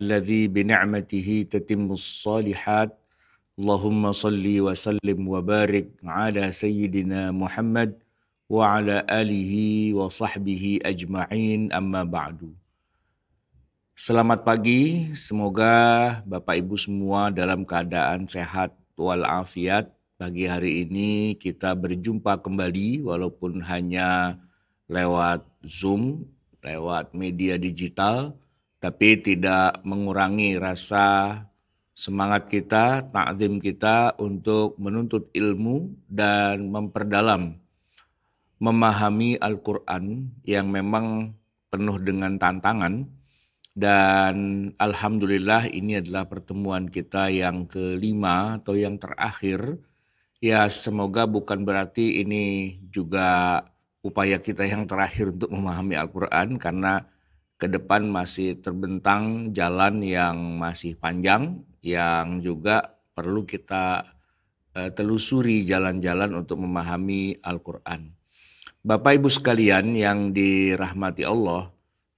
الذي بنعمته تتم الصالحات اللهم صل وسلم وبارك على سيدنا محمد وعلى آله وصحبه أجمعين أما بعد. Selamat pagi, semoga Bapak Ibu semua dalam keadaan sehat walafiat. Pagi hari ini kita berjumpa kembali walaupun hanya lewat Zoom, lewat media digital, tapi tidak mengurangi rasa semangat kita, ta'zim kita untuk menuntut ilmu dan memperdalam, memahami Al-Quran yang memang penuh dengan tantangan. Dan alhamdulillah ini adalah pertemuan kita yang kelima atau yang terakhir. Ya semoga bukan berarti ini juga upaya kita yang terakhir untuk memahami Al-Quran, karena ke depan masih terbentang jalan yang masih panjang yang juga perlu kita telusuri jalan-jalan untuk memahami Al-Quran. Bapak Ibu sekalian yang dirahmati Allah,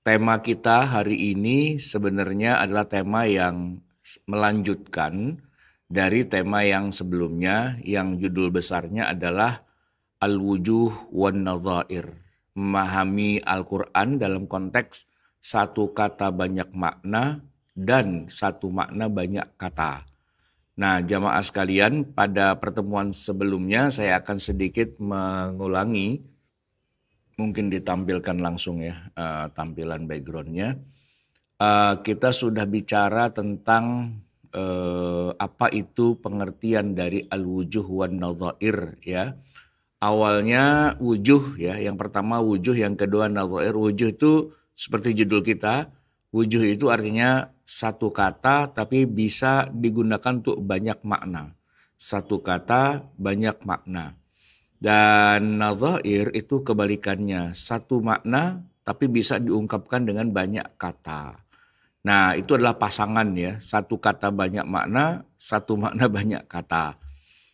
tema kita hari ini sebenarnya adalah tema yang melanjutkan dari tema yang sebelumnya yang judul besarnya adalah Al-Wujuh wan Nadhair. Memahami Al-Quran dalam konteks satu kata banyak makna dan satu makna banyak kata. Nah, jamaah sekalian, pada pertemuan sebelumnya saya akan sedikit mengulangi, mungkin ditampilkan langsung ya tampilan backgroundnya. Kita sudah bicara tentang apa itu pengertian dari al-wujuh wan nadhair ya. Awalnya wujuh ya, yang pertama wujuh, yang kedua nadhair. Wujuh itu seperti judul kita, wujuh itu artinya satu kata tapi bisa digunakan untuk banyak makna. Satu kata banyak makna. Dan nadhair itu kebalikannya, satu makna tapi bisa diungkapkan dengan banyak kata. Nah, itu adalah pasangan ya, satu kata banyak makna, satu makna banyak kata.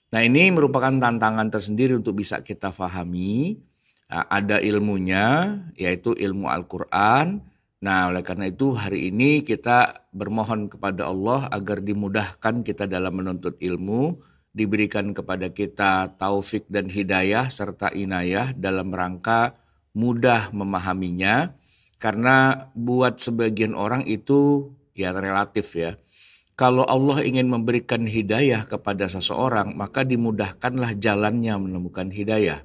Nah, ini merupakan tantangan tersendiri untuk bisa kita fahami. Nah, ada ilmunya, yaitu ilmu Al-Quran. Nah, oleh karena itu hari ini kita bermohon kepada Allah agar dimudahkan kita dalam menuntut ilmu, diberikan kepada kita taufik dan hidayah serta inayah dalam rangka mudah memahaminya, karena buat sebagian orang itu ya relatif ya. Kalau Allah ingin memberikan hidayah kepada seseorang, maka dimudahkanlah jalannya menemukan hidayah.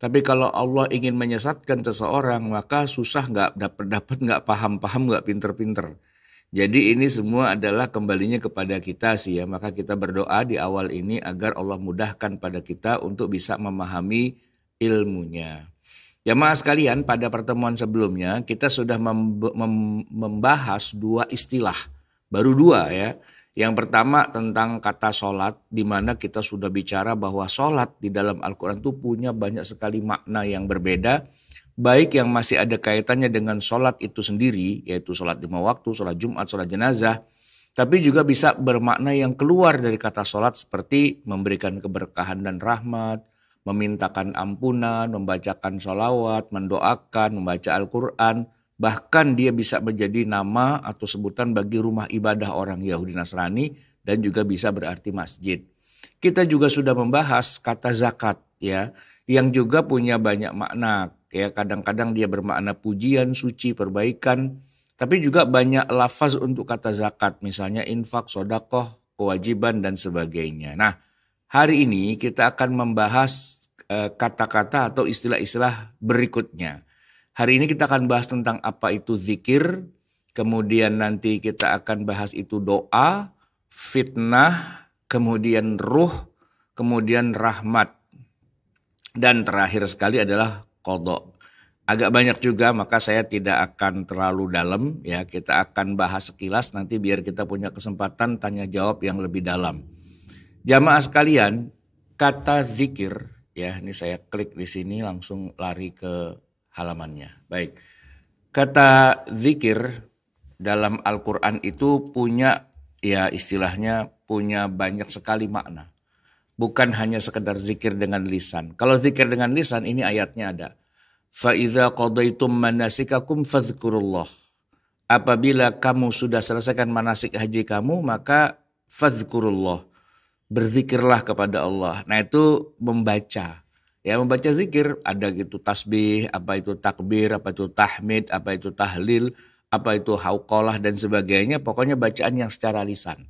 Tapi kalau Allah ingin menyesatkan seseorang, maka susah, nggak dapat, nggak paham, nggak pinter-pinter. Jadi ini semua adalah kembalinya kepada kita sih ya. Maka kita berdoa di awal ini agar Allah mudahkan pada kita untuk bisa memahami ilmunya. Jamaah sekalian, pada pertemuan sebelumnya kita sudah membahas dua istilah. Baru dua ya. Yang pertama tentang kata sholat, di mana kita sudah bicara bahwa sholat di dalam Al-Quran itu punya banyak sekali makna yang berbeda. Baik yang masih ada kaitannya dengan sholat itu sendiri, yaitu sholat 5 waktu, sholat Jumat, sholat jenazah. Tapi juga bisa bermakna yang keluar dari kata sholat, seperti memberikan keberkahan dan rahmat, memintakan ampunan, membacakan sholawat, mendoakan, membaca Al-Quran. Bahkan dia bisa menjadi nama atau sebutan bagi rumah ibadah orang Yahudi Nasrani, dan juga bisa berarti masjid. Kita juga sudah membahas kata zakat ya, yang juga punya banyak makna. Ya, kadang-kadang dia bermakna pujian, suci, perbaikan. Tapi juga banyak lafaz untuk kata zakat, misalnya infak, sodakoh, kewajiban, dan sebagainya. Nah, hari ini kita akan membahas kata-kata atau istilah-istilah berikutnya. Hari ini kita akan bahas tentang apa itu zikir, kemudian nanti kita akan bahas itu doa, fitnah, kemudian ruh, kemudian rahmat. Dan terakhir sekali adalah qadha. Agak banyak juga, maka saya tidak akan terlalu dalam ya. Kita akan bahas sekilas nanti biar kita punya kesempatan tanya jawab yang lebih dalam. Jamaah sekalian, kata zikir ya, ini saya klik di sini langsung lari ke halamannya. Baik. Kata zikir dalam Al-Qur'an itu punya ya istilahnya punya banyak sekali makna. Bukan hanya sekedar zikir dengan lisan. Kalau zikir dengan lisan ini ayatnya ada. Fa idza qadaitum manasikakum fadhkurullah. apabila kamu sudah selesaikan manasik haji kamu, maka fadhkurullah, berzikirlah kepada Allah. Nah itu membaca. Ya membaca zikir ada gitu tasbih, apa itu takbir, apa itu tahmid, apa itu tahlil, apa itu hauqalah dan sebagainya. Pokoknya bacaan yang secara lisan.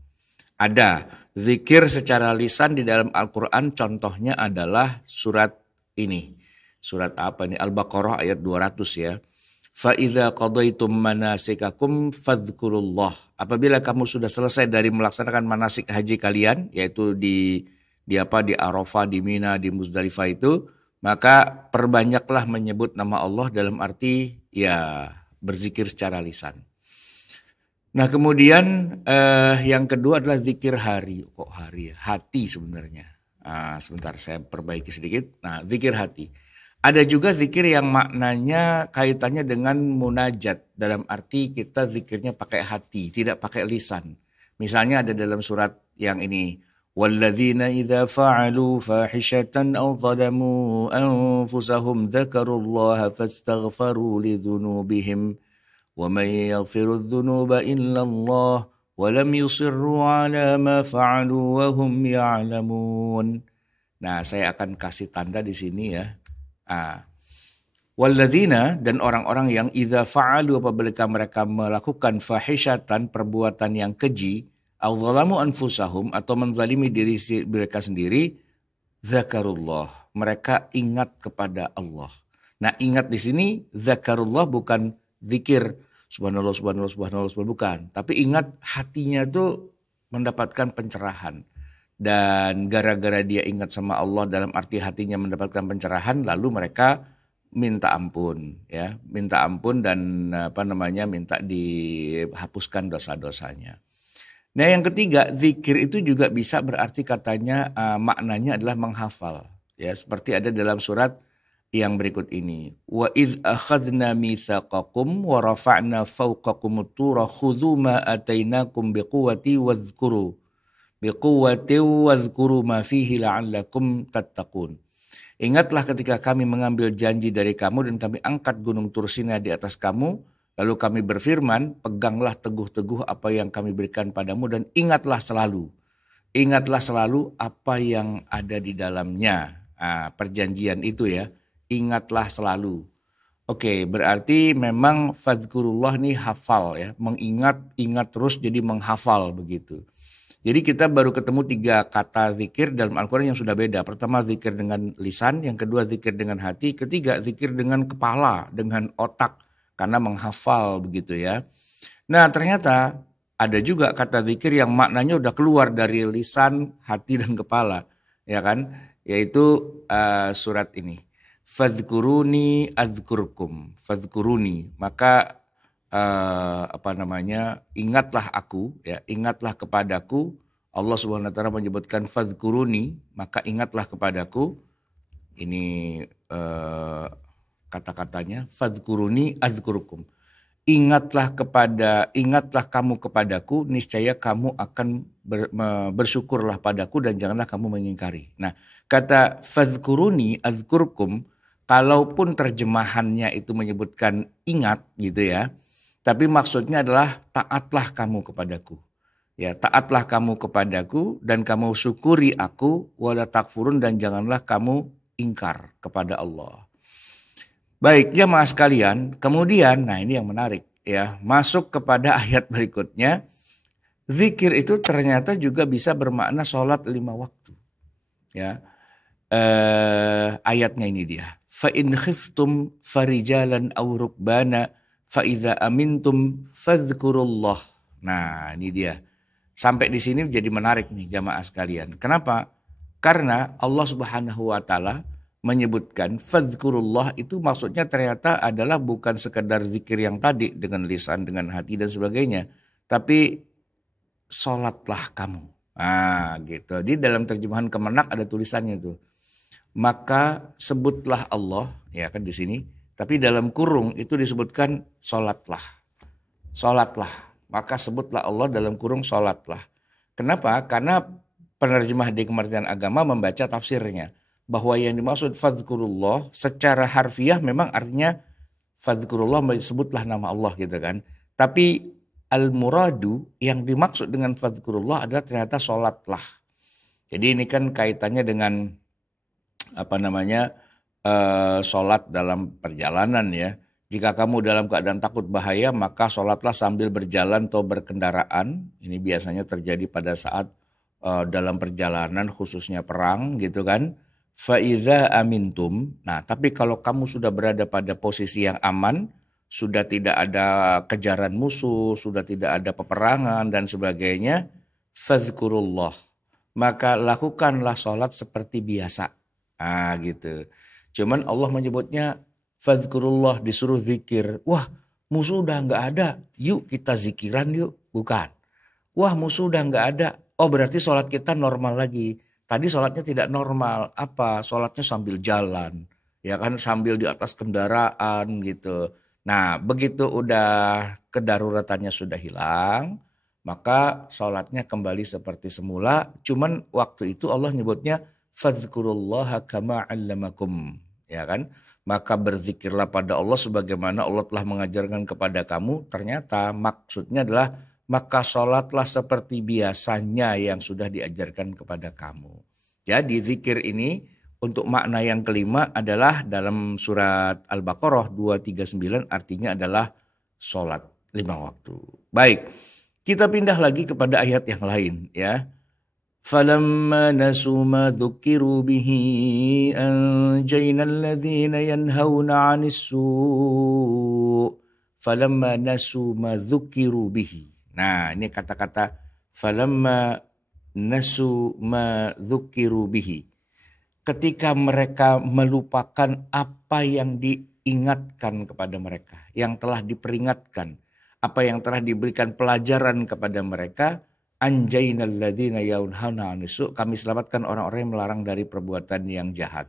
Ada zikir secara lisan di dalam Al-Quran, contohnya adalah surat ini. Surat apa ini? Al-Baqarah ayat 200 ya. فَإِذَا قَضَيْتُمْ مَنَاسِكَكُمْ فَاذْكُرُوا. Apabila kamu sudah selesai dari melaksanakan manasik haji kalian, yaitu di Arafah, di Mina, di Muzdalifah itu, maka perbanyaklah menyebut nama Allah dalam arti ya berzikir secara lisan. Nah kemudian yang kedua adalah zikir hari. Kok hari ya? Hati sebenarnya. Sebentar saya perbaiki sedikit. Nah zikir hati. Ada juga zikir yang maknanya kaitannya dengan munajat. Dalam arti kita zikirnya pakai hati, tidak pakai lisan. Misalnya ada dalam surat yang ini. وَالَّذِينَ إِذَا فَعَلُوا فَاحِشَةً أَوْ ظَلَمُوا أَنفُسَهُمْ ذَكَرُوا اللَّهَ فَاسْتَغْفَرُوا لِذُنُوبِهِمْ وَمَنْ يَغْفِرُ الذُّنُوبَ إِلَّا اللَّهُ وَلَمْ يُصِرُّوا عَلَى مَا فَعَلُوا وَهُمْ يَعْلَمُونَ. Nah, saya akan kasih tanda di sini ya. Walladzina, dan orang-orang yang idza fa'alu, apabila mereka melakukan fahisyatan, perbuatan yang keji, au zalamu anfusahum, atau menzalimi diri mereka sendiri, zakarullah, mereka ingat kepada Allah. Nah, ingat di sini zakarullah bukan zikir subhanallah subhanallah subhanallah, bukan, tapi ingat hatinya tuh mendapatkan pencerahan. Dan gara-gara dia ingat sama Allah dalam arti hatinya mendapatkan pencerahan, lalu mereka minta ampun ya, minta ampun dan minta dihapuskan dosa-dosanya. Nah yang ketiga, zikir itu juga bisa berarti katanya maknanya adalah menghafal ya, seperti ada dalam surat yang berikut ini. Wa idz akhadna mitsaqakum wa rafa'na fawqakumut tura khudhu ma atainakum biquwwati wadhkuru biquwwati wadhkuru ma fihi la'allakum tattaqun. Ingatlah ketika kami mengambil janji dari kamu dan kami angkat gunung Tursina di atas kamu, lalu kami berfirman, peganglah teguh-teguh apa yang kami berikan padamu dan ingatlah selalu apa yang ada di dalamnya. Perjanjian itu ya, ingatlah selalu. Oke, berarti memang fadhkurullah nih hafal ya, ingat terus jadi menghafal begitu. Jadi kita baru ketemu 3 kata zikir dalam Al-Quran yang sudah beda. Pertama zikir dengan lisan, yang kedua zikir dengan hati, ketiga zikir dengan kepala, dengan otak, karena menghafal begitu ya. Nah ternyata ada juga kata zikir yang maknanya udah keluar dari lisan, hati, dan kepala. Ya kan? Yaitu surat ini. Fadhkuruni adzkurkum. Fadhkuruni. Maka ingatlah aku ya, ingatlah kepadaku. Allah Subhanahu wa taala menyebutkan fadhkuruni, maka ingatlah kepadaku. Ini kata-katanya fadhkuruni adzkurkum. Ingatlah kamu kepadaku, niscaya kamu akan bersyukurlah padaku dan janganlah kamu mengingkari. Nah, kata fadhkuruni adzkurkum, kalaupun terjemahannya itu menyebutkan ingat gitu ya, tapi maksudnya adalah taatlah kamu kepadaku. Ya, taatlah kamu kepadaku dan kamu syukuri aku, wala takfurun, dan janganlah kamu ingkar kepada Allah. Baik, jamaah sekalian, kemudian nah ini yang menarik ya, masuk kepada ayat berikutnya. Zikir itu ternyata juga bisa bermakna sholat 5 waktu. Ya. Ayatnya ini dia. Fa in khiftum farijalan aw rukbana فَإِذَا أَمِنْتُمْ فَاذْكُرُوا اللَّهِ. Nah ini dia. Sampai di sini jadi menarik nih jamaah sekalian. Kenapa? Karena Allah Subhanahu wa taala menyebutkan fadhkurullah itu maksudnya ternyata adalah bukan sekedar zikir yang tadi dengan lisan, dengan hati dan sebagainya. Tapi sholatlah kamu. Nah gitu. Di dalam terjemahan Kemenak ada tulisannya tuh. Maka sebutlah Allah, ya kan di sini. Tapi dalam kurung itu disebutkan sholatlah. Sholatlah. Maka sebutlah Allah dalam kurung sholatlah. Kenapa? Karena penerjemah di Kementerian Agama membaca tafsirnya. Bahwa yang dimaksud fadhkurullah secara harfiah memang artinya fadhkurullah, sebutlah nama Allah gitu kan. Tapi al-muradu yang dimaksud dengan fadhkurullah adalah ternyata sholatlah. Jadi ini kan kaitannya dengan sholat dalam perjalanan ya. Jika kamu dalam keadaan takut bahaya, maka sholatlah sambil berjalan atau berkendaraan. Ini biasanya terjadi pada saat dalam perjalanan, khususnya perang gitu kan. Fa'idha amintum. Nah, tapi kalau kamu sudah berada pada posisi yang aman, sudah tidak ada kejaran musuh, sudah tidak ada peperangan dan sebagainya, fadhkurullah. Maka lakukanlah sholat seperti biasa. Ah gitu. Cuman Allah menyebutnya fadhkurullah, disuruh zikir. Wah, musuh udah nggak ada, yuk kita zikiran yuk. Bukan. Wah, musuh udah nggak ada. Oh, berarti sholat kita normal lagi. Tadi sholatnya tidak normal. Apa? Sholatnya sambil jalan. Ya kan, sambil di atas kendaraan gitu. Nah, begitu udah kedaruratannya sudah hilang, maka sholatnya kembali seperti semula. Cuman waktu itu Allah nyebutnya fadhkurullaha kama 'allamakum, ya kan? Maka berzikirlah pada Allah sebagaimana Allah telah mengajarkan kepada kamu. Ternyata maksudnya adalah maka sholatlah seperti biasanya yang sudah diajarkan kepada kamu. Jadi zikir ini untuk makna yang kelima adalah dalam surat Al-Baqarah 239, artinya adalah sholat 5 waktu. Baik, kita pindah lagi kepada ayat yang lain ya. فَلَمَّا نَسُوا مَا ذُكِّرُوا بِهِ أَنْجَيْنَا الَّذِينَ يَنْهَوْنَ عَنِ السُّوءِ فَلَمَّا نَسُوا مَا ذُكِّرُوا بِهِ. Nah, ini kata-kata فَلَمَّا نَسُوا مَا ذُكِّرُوا بِهِ. Ketika mereka melupakan apa yang diingatkan kepada mereka, yang telah diperingatkan, apa yang telah diberikan pelajaran kepada mereka, anjainal ladzina yaunhauna 'anisu'u, kami selamatkan orang-orang yang melarang dari perbuatan yang jahat.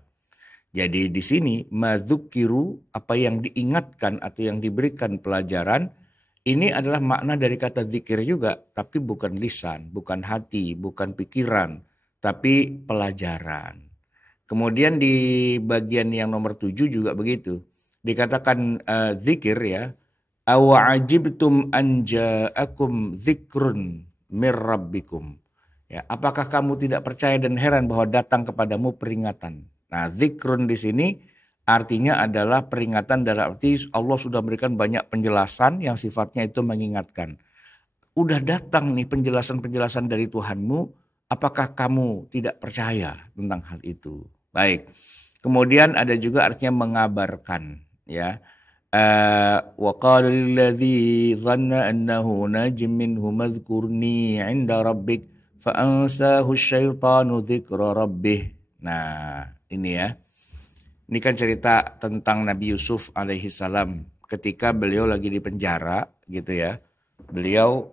Jadi di sini madzukiru, apa yang diingatkan atau yang diberikan pelajaran, ini adalah makna dari kata zikir juga, tapi bukan lisan, bukan hati, bukan pikiran, tapi pelajaran. Kemudian di bagian yang nomor 7 juga begitu. Dikatakan zikir ya, awa ajibtum an ja'akum dzikrun mir rabbikum. Ya, apakah kamu tidak percaya dan heran bahwa datang kepadamu peringatan? Nah, zikrun di sini artinya adalah peringatan, dalam arti Allah sudah berikan banyak penjelasan yang sifatnya itu mengingatkan. Udah datang nih penjelasan-penjelasan dari Tuhanmu, apakah kamu tidak percaya tentang hal itu? Baik. Kemudian ada juga artinya mengabarkan ya. Wa qala lilladzi dhanna annahu najim minhu madhkurni 'inda rabbik fa ansahu asyaitanu dzikra rabbih. Nah, ini ya. Ini kan cerita tentang Nabi Yusuf alaihi salam ketika beliau lagi di penjara gitu ya. Beliau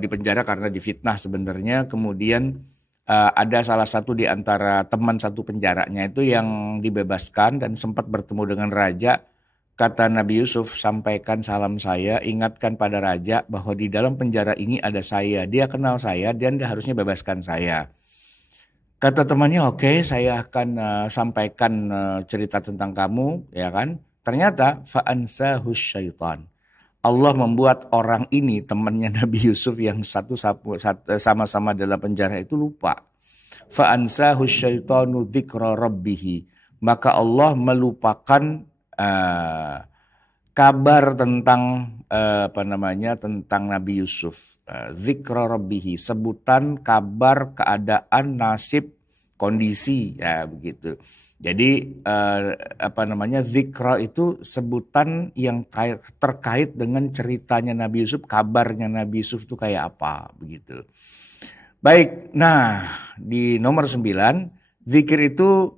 di penjara karena difitnah sebenarnya, kemudian ada salah satu di antara teman satu penjaranya itu yang dibebaskan dan sempat bertemu dengan raja. Kata Nabi Yusuf, sampaikan salam saya, ingatkan pada raja bahwa di dalam penjara ini ada saya. Dia kenal saya dan dia harusnya bebaskan saya. Kata temannya, oke, saya akan sampaikan cerita tentang kamu, ya kan. Ternyata fa'ansahus syaitan. Allah membuat orang ini, temannya Nabi Yusuf yang sama-sama dalam penjara itu lupa. Fa'ansahus syaitanu dzikra rabbihi. Maka Allah melupakan kabar tentang tentang Nabi Yusuf. Dzikra rabbihi, sebutan kabar keadaan, nasib, kondisi ya begitu. Jadi dzikra itu sebutan yang terkait dengan ceritanya Nabi Yusuf, kabarnya Nabi Yusuf itu kayak apa begitu. Baik, nah di nomor 9, zikir itu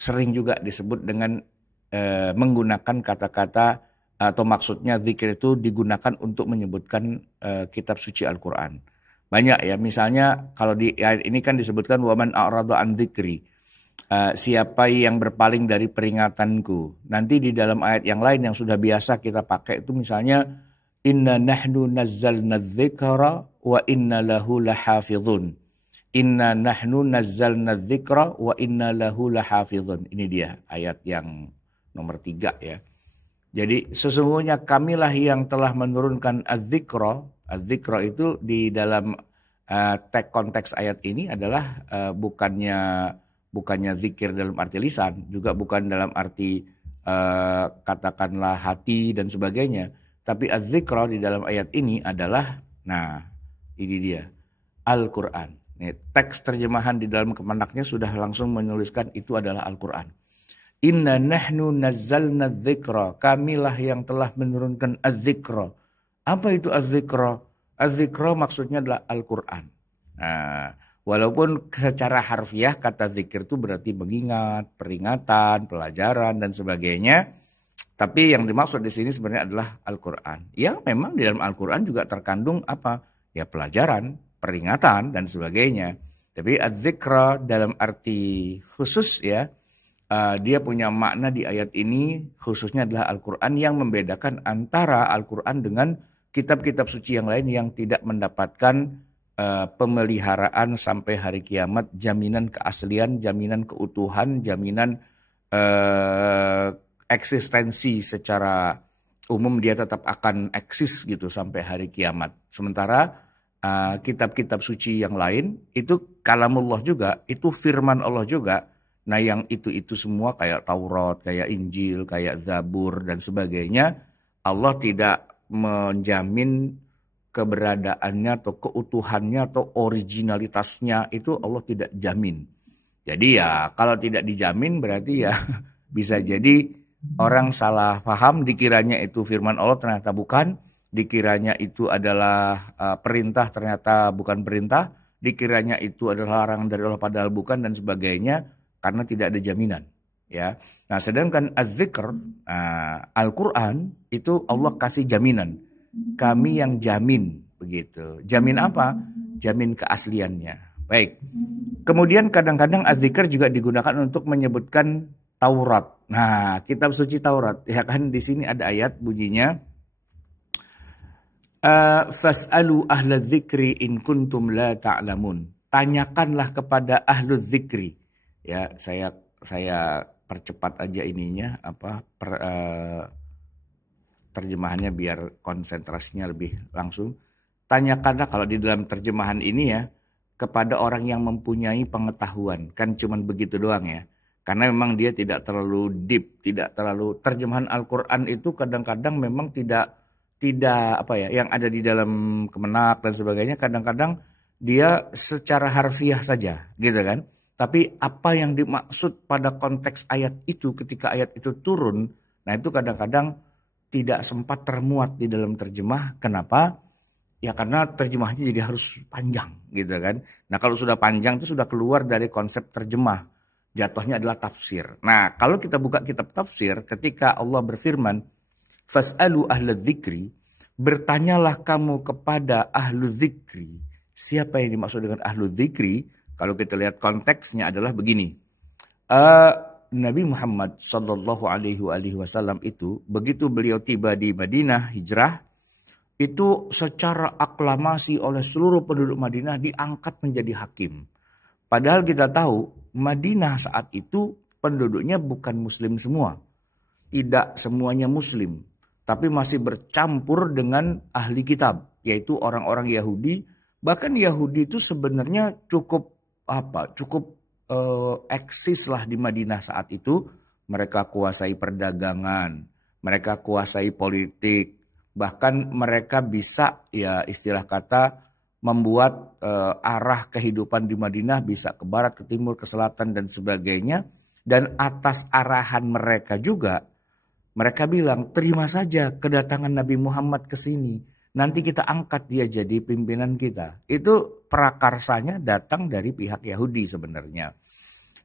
sering juga disebut dengan menggunakan kata-kata atau maksudnya zikir itu digunakan untuk menyebutkan kitab suci Al-Quran. Banyak ya, misalnya kalau di ayat ini kan disebutkan waman a'rada an dzikri. Siapa yang berpaling dari peringatanku. Nanti di dalam ayat yang lain yang sudah biasa kita pakai itu misalnya inna nahnu nazzalna dzikra wa inna lahu lahafizun. Inna nahnu nazzalna dzikra wa inna lahu lahafizun. Ini dia ayat yang nomor 3 ya. Jadi sesungguhnya kamilah yang telah menurunkan az-zikra. Az-zikra itu di dalam konteks ayat ini adalah bukannya zikir dalam arti lisan, juga bukan dalam arti katakanlah hati dan sebagainya. Tapi az-zikra di dalam ayat ini adalah, nah ini dia, Al-Quran. Teks terjemahan di dalam kemenaknya sudah langsung menuliskan itu adalah Al-Quran. Inna nahnu nazzalna dzikra, kamilah yang telah menurunkan az-zikra. Apa itu az-zikra? Az-zikra maksudnya adalah Al-Quran. Nah, walaupun secara harfiah kata zikir itu berarti mengingat, peringatan, pelajaran dan sebagainya, tapi yang dimaksud di sini sebenarnya adalah Al-Quran. Ya memang di dalam Al-Quran juga terkandung apa? Ya pelajaran, peringatan dan sebagainya. Tapi az-zikra dalam arti khusus ya, dia punya makna di ayat ini khususnya adalah Al-Quran yang membedakan antara Al-Quran dengan kitab-kitab suci yang lain yang tidak mendapatkan pemeliharaan sampai hari kiamat, jaminan keaslian, jaminan keutuhan, jaminan eksistensi secara umum dia tetap akan eksis gitu sampai hari kiamat. Sementara kitab-kitab suci yang lain itu kalamullah juga, itu firman Allah juga. Nah yang itu semua kayak Taurat, kayak Injil, kayak Zabur dan sebagainya, Allah tidak menjamin keberadaannya atau keutuhannya atau originalitasnya, itu Allah tidak jamin. Jadi ya kalau tidak dijamin berarti ya bisa jadi orang salah paham, dikiranya itu firman Allah ternyata bukan, dikiranya itu adalah perintah ternyata bukan perintah, dikiranya itu adalah larangan dari Allah padahal bukan dan sebagainya. Karena tidak ada jaminan, ya. Nah, sedangkan az-zikr, Al-Quran itu Allah kasih jaminan. Kami yang jamin, begitu. Jamin apa? Jamin keasliannya. Baik. Kemudian kadang-kadang az-zikr juga digunakan untuk menyebutkan Taurat. Nah, kitab suci Taurat, ya kan di sini ada ayat bunyinya fas'alu ahla dzikri in kuntum la ta'lamun. Tanyakanlah kepada ahlu dzikri. Ya, saya percepat aja ininya terjemahannya biar konsentrasinya lebih langsung. Tanyakanlah kalau di dalam terjemahan ini ya kepada orang yang mempunyai pengetahuan, kan cuman begitu doang ya. Karena memang dia tidak terlalu deep, tidak terlalu, terjemahan Al-Qur'an itu kadang-kadang memang tidak apa ya, yang ada di dalam Kemenak dan sebagainya kadang-kadang dia secara harfiah saja, gitu kan. Tapi apa yang dimaksud pada konteks ayat itu ketika ayat itu turun, nah itu kadang-kadang tidak sempat termuat di dalam terjemah. Kenapa? Ya karena terjemahnya jadi harus panjang gitu kan. Nah kalau sudah panjang itu sudah keluar dari konsep terjemah. Jatuhnya adalah tafsir. Nah kalau kita buka kitab tafsir ketika Allah berfirman, fas'alu ahla dzikri, bertanyalah kamu kepada ahlu dzikri. Siapa yang dimaksud dengan ahlu dzikri? Kalau kita lihat konteksnya adalah begini. Nabi Muhammad Sallallahu Alaihi Wasallam itu begitu beliau tiba di Madinah hijrah, itu secara aklamasi oleh seluruh penduduk Madinah diangkat menjadi hakim. Padahal kita tahu Madinah saat itu penduduknya bukan muslim semua. Tidak semuanya muslim. Tapi masih bercampur dengan ahli kitab. Yaitu orang-orang Yahudi. Bahkan Yahudi itu sebenarnya cukup eksis lah di Madinah saat itu. Mereka kuasai perdagangan, mereka kuasai politik, bahkan mereka bisa ya istilah kata membuat arah kehidupan di Madinah bisa ke barat, ke timur, ke selatan dan sebagainya. Dan atas arahan mereka juga mereka bilang terima saja kedatangan Nabi Muhammad ke sini. Nanti kita angkat dia jadi pimpinan kita. Itu prakarsanya datang dari pihak Yahudi sebenarnya.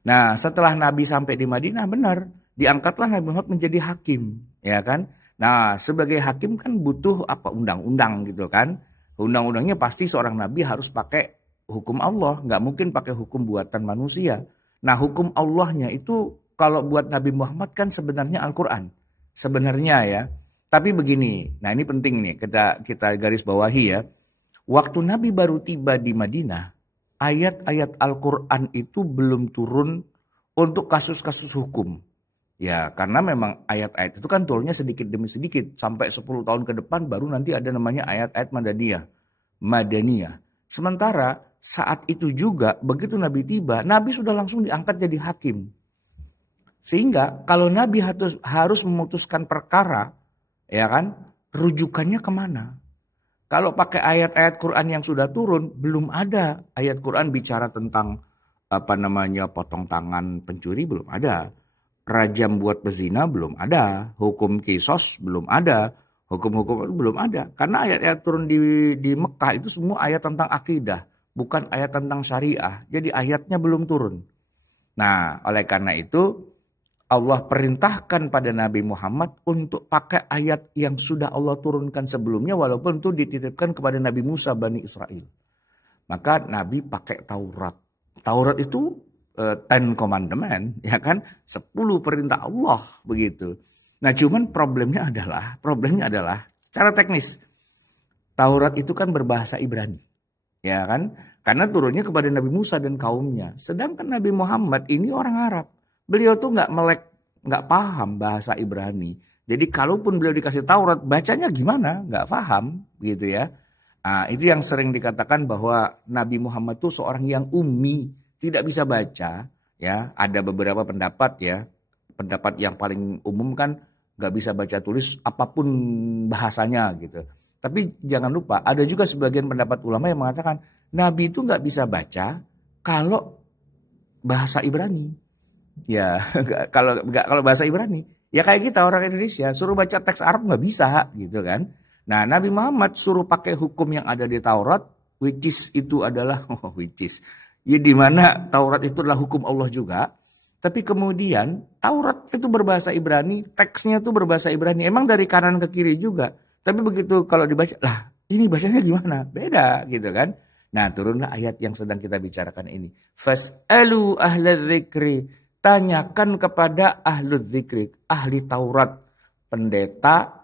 Nah setelah Nabi sampai di Madinah benar. Diangkatlah Nabi Muhammad menjadi hakim. Ya kan. Nah sebagai hakim kan butuh undang-undang gitu kan. Undang-undangnya pasti seorang Nabi harus pakai hukum Allah. Nggak mungkin pakai hukum buatan manusia. Nah hukum Allahnya itu kalau buat Nabi Muhammad kan sebenarnya Al-Quran. Sebenarnya ya. Tapi begini, nah ini penting nih kita garis bawahi ya. Waktu Nabi baru tiba di Madinah, ayat-ayat Al-Quran itu belum turun untuk kasus-kasus hukum. Ya, karena memang ayat-ayat itu kan turunnya sedikit demi sedikit. Sampai 10 tahun ke depan baru nanti ada namanya ayat-ayat Madaniyah. Madaniyah. Sementara saat itu juga begitu Nabi tiba, Nabi sudah langsung diangkat jadi hakim. Sehingga kalau Nabi harus memutuskan perkara, ya kan, rujukannya kemana? Kalau pakai ayat-ayat Quran yang sudah turun, belum ada ayat Quran bicara tentang potong tangan pencuri, belum ada. Rajam buat pezina belum ada, hukum kisos belum ada, hukum-hukum belum ada. Karena ayat-ayat turun di Mekah itu semua ayat tentang akidah, bukan ayat tentang syariah. Jadi ayatnya belum turun. Nah, oleh karena itu Allah perintahkan pada Nabi Muhammad untuk pakai ayat yang sudah Allah turunkan sebelumnya, walaupun itu dititipkan kepada Nabi Musa Bani Israel. Maka Nabi pakai Taurat. Taurat itu Ten Commandment, ya kan, 10 perintah Allah begitu. Nah, cuman problemnya adalah secara teknis Taurat itu kan berbahasa Ibrani, ya kan, karena turunnya kepada Nabi Musa dan kaumnya. Sedangkan Nabi Muhammad ini orang Arab, beliau tuh nggak paham bahasa Ibrani. Jadi kalaupun beliau dikasih Taurat, bacanya gimana? Nggak paham, gitu ya. Nah, itu yang sering dikatakan bahwa Nabi Muhammad tuh seorang yang ummi, tidak bisa baca, ya. Ada beberapa pendapat, ya. Pendapat yang paling umum kan nggak bisa baca tulis apapun bahasanya gitu. Tapi jangan lupa ada juga sebagian pendapat ulama yang mengatakan Nabi itu nggak bisa baca kalau bahasa Ibrani. Ya, kalau bahasa Ibrani, ya kayak kita orang Indonesia suruh baca teks Arab nggak bisa gitu kan. Nah, Nabi Muhammad suruh pakai hukum yang ada di Taurat, which is itu adalah ya, di mana Taurat itu adalah hukum Allah juga. Tapi kemudian Taurat itu berbahasa Ibrani, teksnya itu berbahasa Ibrani. Emang dari kanan ke kiri juga. Tapi begitu kalau dibaca, lah ini bacanya gimana? Beda gitu kan. Nah, turunlah ayat yang sedang kita bicarakan ini. Fas'alu ahlal dzikri. Tanyakan kepada ahlul dzikri, ahli Taurat, pendeta,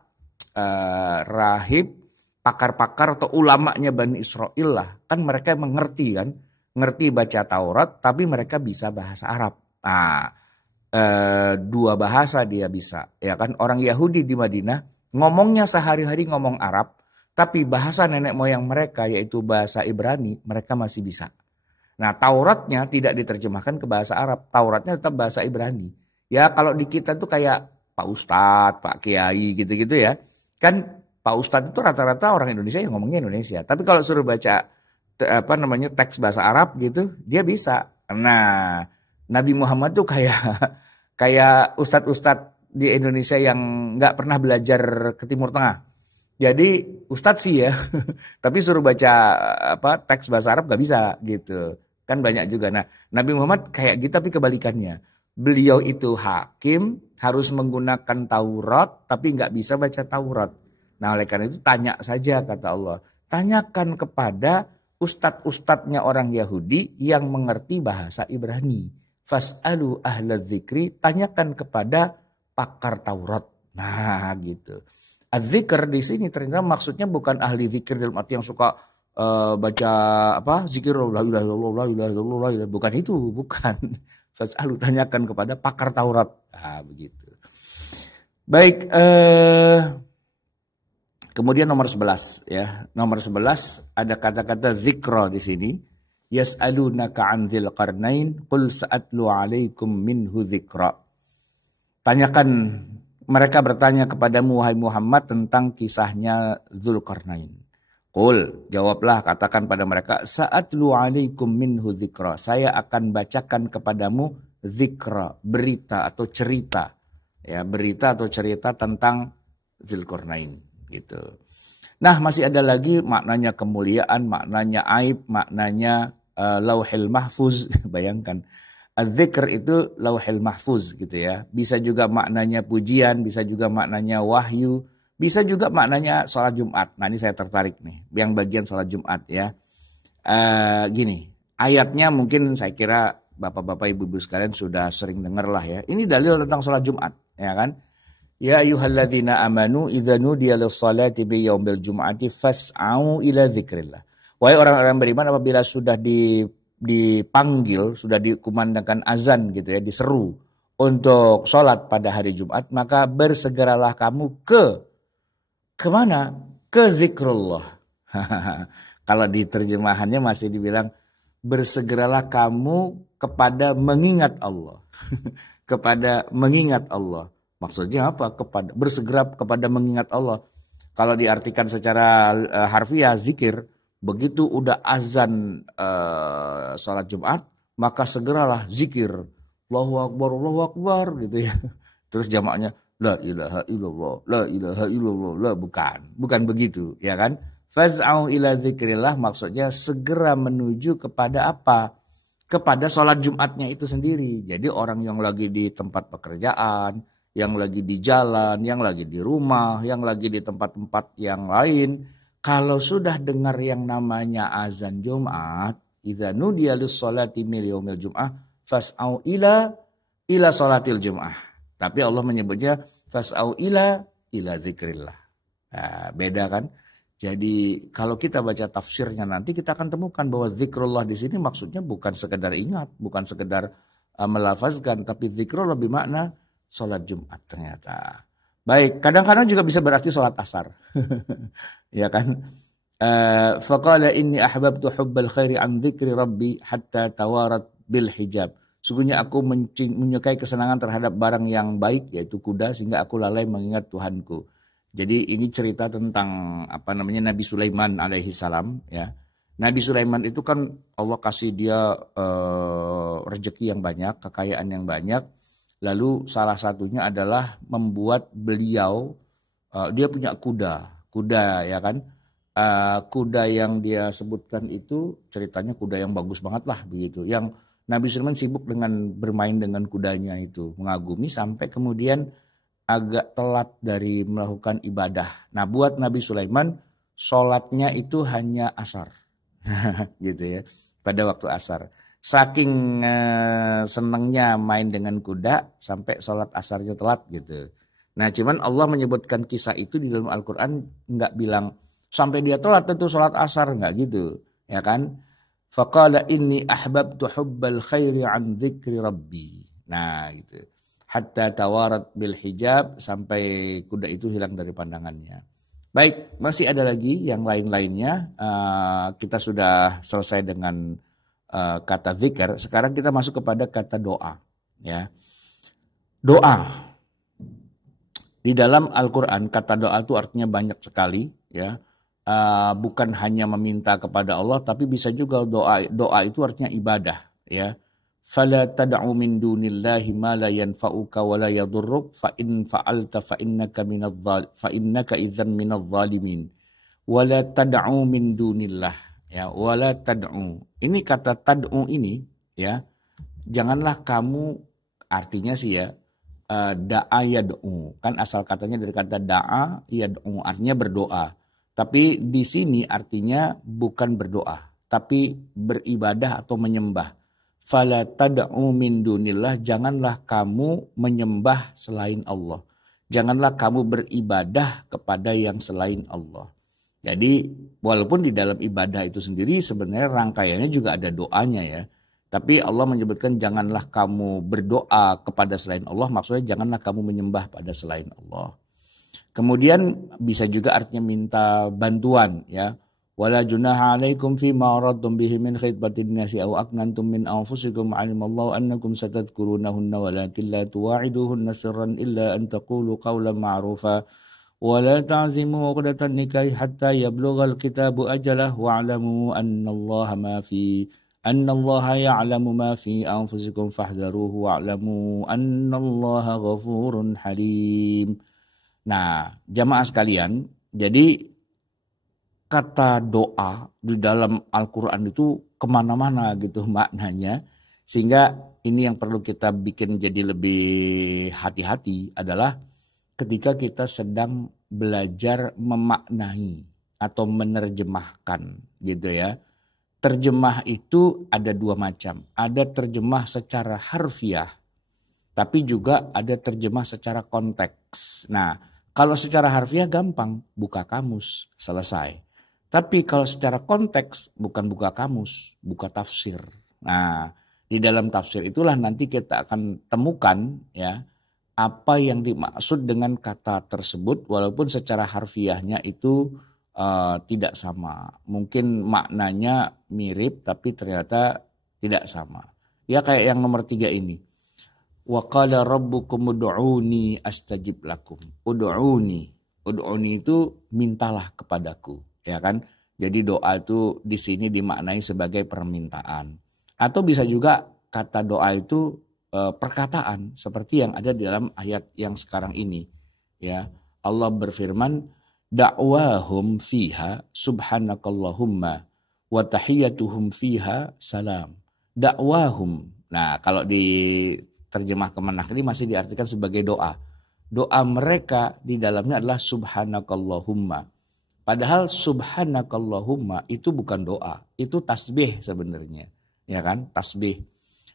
rahib, pakar-pakar atau ulamanya Bani Israel lah. Kan mereka mengerti kan. Ngerti baca Taurat, tapi mereka bisa bahasa Arab. Nah, 2 bahasa dia bisa, ya kan. Orang Yahudi di Madinah ngomongnya sehari-hari ngomong Arab, tapi bahasa nenek moyang mereka yaitu bahasa Ibrani mereka masih bisa. Nah, Tauratnya tidak diterjemahkan ke bahasa Arab, Tauratnya tetap bahasa Ibrani. Ya kalau di kita tuh kayak Pak Ustadz, Pak Kiai gitu-gitu ya. Kan Pak Ustadz itu rata-rata orang Indonesia yang ngomongnya Indonesia, tapi kalau suruh baca teks bahasa Arab gitu, dia bisa. Nah, Nabi Muhammad tuh kayak ustadz-ustadz di Indonesia yang nggak pernah belajar ke Timur Tengah. Jadi ustadz sih ya, tapi suruh baca teks bahasa Arab nggak bisa gitu. Kan banyak juga. Nah, Nabi Muhammad kayak gitu tapi kebalikannya. Beliau itu hakim, harus menggunakan Taurat tapi nggak bisa baca Taurat. Nah, oleh karena itu tanya saja kata Allah. Tanyakan kepada ustadz-ustadznya orang Yahudi yang mengerti bahasa Ibrani. Fas'alu ahla dzikri, tanyakan kepada pakar Taurat. Nah, gitu. Az-zikr di sini ternyata maksudnya bukan ahli zikir dalam arti yang suka baca zikir la ilaha illallah la ilaha illallah, bukan itu, bukan. Fas'alu, tanyakan kepada pakar Taurat. Nah, begitu. Baik, kemudian nomor 11 ya. Nomor 11 ada kata-kata zikra di sini. Yas'alunaka 'an dzil qarnain qul sa'atlu 'alaikum minhu dzikra. Tanyakan, mereka bertanya kepadamu wahai Muhammad tentang kisahnya Dzulqarnain. Qul, jawablah, katakan pada mereka, sa'atlu 'alaikum minhu dzikra. Saya akan bacakan kepadamu dzikra, berita atau cerita. Ya, berita atau cerita tentang Dzulqarnain gitu. Nah, masih ada lagi maknanya kemuliaan, maknanya aib, maknanya lauhil mahfuz. Bayangkan, az-zikr itu lauhil mahfuz gitu ya. Bisa juga maknanya pujian, bisa juga maknanya wahyu, bisa juga maknanya sholat Jumat. Nah, ini saya tertarik nih, yang bagian sholat Jumat ya. Gini, ayatnya mungkin saya kira bapak-bapak ibu-ibu sekalian sudah sering dengar lah ya. Ini dalil tentang sholat Jumat, ya kan? Ya ayyuhalladzina amanu idza nudiya lis-salati bi yaumil jum'ati fas'au ila dzikrillah. Wahai orang-orang beriman, apabila sudah dipanggil, sudah dikumandangkan azan gitu ya, diseru untuk sholat pada hari Jumat, maka bersegeralah kamu kemana? Ke zikrullah. Kalau di terjemahannya masih dibilang bersegeralah kamu kepada mengingat Allah. Kepada mengingat Allah. Maksudnya apa? Bersegera kepada mengingat Allah. Kalau diartikan secara harfiah zikir, begitu udah azan sholat Jumat, maka segeralah zikir. Allahu Akbar gitu ya. Terus jamaknya la ilaha illallah, la ilaha illallah, la bukan begitu ya kan. Faz'au ila dzikrillah maksudnya segera menuju kepada apa? Kepada sholat Jumatnya itu sendiri. Jadi orang yang lagi di tempat pekerjaan, yang lagi di jalan, yang lagi di rumah, yang lagi di tempat-tempat yang lain, kalau sudah dengar yang namanya azan Jumat, idza nudiya lis-sholati min yaumil jum'ah fas'au ila sholatil jum'ah. Tapi Allah menyebutnya fas'au ila dzikrillah. Nah, beda kan? Jadi kalau kita baca tafsirnya nanti kita akan temukan bahwa zikrullah di sini maksudnya bukan sekedar ingat, bukan sekedar melafazkan, tapi zikrullah bermakna sholat Jumat ternyata. Baik, kadang-kadang juga bisa berarti sholat asar. Ya kan? Faqala inni ahbabtu hubbal khairi an dzikri rabbi hatta tawarat bil hijab. Sungguhnya aku menyukai kesenangan terhadap barang yang baik yaitu kuda sehingga aku lalai mengingat Tuhanku. Jadi ini cerita tentang Nabi Sulaiman alaihi salam ya. Nabi Sulaiman itu kan Allah kasih dia rezeki yang banyak, kekayaan yang banyak. Lalu salah satunya adalah membuat beliau dia punya kuda ya kan. Kuda yang dia sebutkan itu ceritanya kuda yang bagus banget lah begitu. Yang Nabi Sulaiman sibuk dengan bermain dengan kudanya itu, mengagumi sampai kemudian agak telat dari melakukan ibadah. Nah buat Nabi Sulaiman sholatnya itu hanya asar gitu ya, pada waktu asar. Saking senangnya main dengan kuda sampai sholat asarnya telat gitu. Nah cuman Allah menyebutkan kisah itu di dalam Al-Quran nggak bilang sampai dia telat itu sholat asar, nggak gitu ya kan. Faqala inni ahbabtu hubbal khairi an dzikri rabbi. Nah gitu. Hatta tawarat bil hijab sampai kuda itu hilang dari pandangannya. Baik, masih ada lagi yang lain-lainnya. Kita sudah selesai dengan kata zikir. Sekarang kita masuk kepada kata doa. Ya, doa di dalam Al-Quran kata doa itu artinya banyak sekali. Ya, bukan hanya meminta kepada Allah, tapi bisa juga doa itu artinya ibadah. Ya. Fala tad'u min dunillahi ma la yanfa'uka wa la yadurruk fa in fa'alta fa innaka idzan minadh dhalimin. Wa la tad'u min dunillah ya, wa la tad'u. Ini kata tad'u ini ya, janganlah kamu artinya sih ya da'a yad'u. Kan asal katanya dari kata da'a yad'u artinya berdoa. Tapi di sini artinya bukan berdoa, tapi beribadah atau menyembah. Fala tad'u min dunillah, janganlah kamu menyembah selain Allah. Janganlah kamu beribadah kepada yang selain Allah. Jadi walaupun di dalam ibadah itu sendiri sebenarnya rangkaiannya juga ada doanya ya. Tapi Allah menyebutkan janganlah kamu berdoa kepada selain Allah, maksudnya janganlah kamu menyembah pada selain Allah. Kemudian bisa juga artinya minta bantuan ya. Wala junaha alaikum fima aradtum bihi min khidbatin nasi aw aknantum min anfusikum alimallahu annakum satadhkurunahunna walakin la tuwa'iduhunna sirran illa an taqulu qawlan ma'rufa wa la ta'zimu 'uqdatan nikahi hatta yablughal kitabu ajalah wa'lamu annallaha ya'lamu ma fi anfusikum fahdharuhu wa'lamu annallaha ghafurun halim. Nah, jamaah sekalian, jadi kata doa di dalam Al-Quran itu kemana-mana gitu maknanya. Sehingga ini yang perlu kita bikin jadi lebih hati-hati adalah ketika kita sedang belajar memaknai atau menerjemahkan gitu ya. Terjemah itu ada dua macam. Ada terjemah secara harfiah, tapi juga ada terjemah secara konteks. Nah, kalau secara harfiah gampang, buka kamus, selesai. Tapi kalau secara konteks bukan buka kamus, buka tafsir. Nah, Di dalam tafsir itulah nanti kita akan temukan ya apa yang dimaksud dengan kata tersebut, walaupun secara harfiahnya itu tidak sama. Mungkin maknanya mirip tapi ternyata tidak sama. Ya kayak yang nomor 3 ini. Wa qala rabbukum ud'uni astajib lakum. Ud'uni. Ud'uni itu mintalah kepadaku, ya kan? Jadi doa itu di sini dimaknai sebagai permintaan. Atau bisa juga kata doa itu perkataan seperti yang ada di dalam ayat yang sekarang ini, ya. Allah berfirman, da'wahum fiha subhanakallahumma wa tahiyyatuhum fiha salam. Da'wahum. Nah, kalau di terjemah Kemenak ini masih diartikan sebagai doa. Doa mereka di dalamnya adalah subhanakallahumma. Padahal subhanakallahumma itu bukan doa, itu tasbih sebenarnya, ya kan? Tasbih.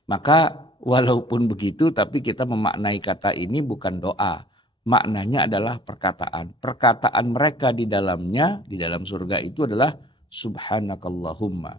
Maka walaupun begitu tapi kita memaknai kata ini bukan doa. Maknanya adalah perkataan. Perkataan mereka di dalamnya, di dalam surga itu adalah subhanakallahumma.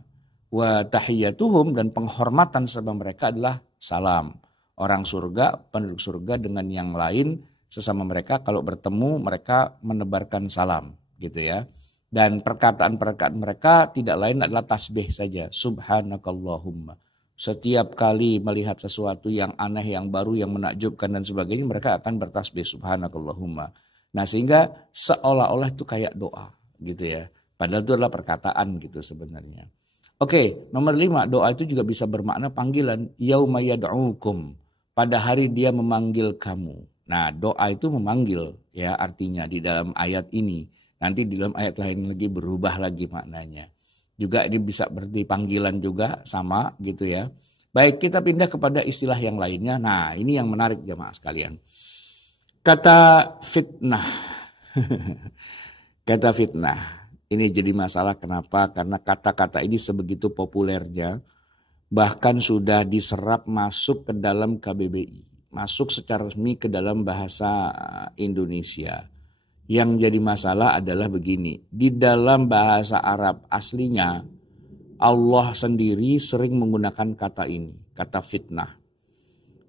Wa tahiyyatuhum, dan penghormatan sama mereka adalah salam. Orang surga, penduduk surga dengan yang lain sesama mereka kalau bertemu mereka menebarkan salam gitu ya. Dan perkataan-perkataan mereka tidak lain adalah tasbih saja. Subhanakallahumma. Setiap kali melihat sesuatu yang aneh, yang baru, yang menakjubkan dan sebagainya, mereka akan bertasbih subhanakallahumma. Nah, sehingga seolah-olah itu kayak doa gitu ya. Padahal itu adalah perkataan gitu sebenarnya. Oke, nomor 5, doa itu juga bisa bermakna panggilan. Yauma yad'ukum. Pada hari dia memanggil kamu. Nah, doa itu memanggil ya artinya di dalam ayat ini. Nanti di dalam ayat lain lagi berubah lagi maknanya. Juga ini bisa berarti panggilan juga sama gitu ya. Baik, kita pindah kepada istilah yang lainnya. Nah, ini yang menarik jemaah sekalian. Kata fitnah. Kata fitnah. Ini jadi masalah kenapa? Karena kata-kata ini sebegitu populernya. Bahkan sudah diserap masuk ke dalam KBBI. Masuk secara resmi ke dalam bahasa Indonesia. Yang jadi masalah adalah begini. Di dalam bahasa Arab aslinya, Allah sendiri sering menggunakan kata ini. Kata fitnah.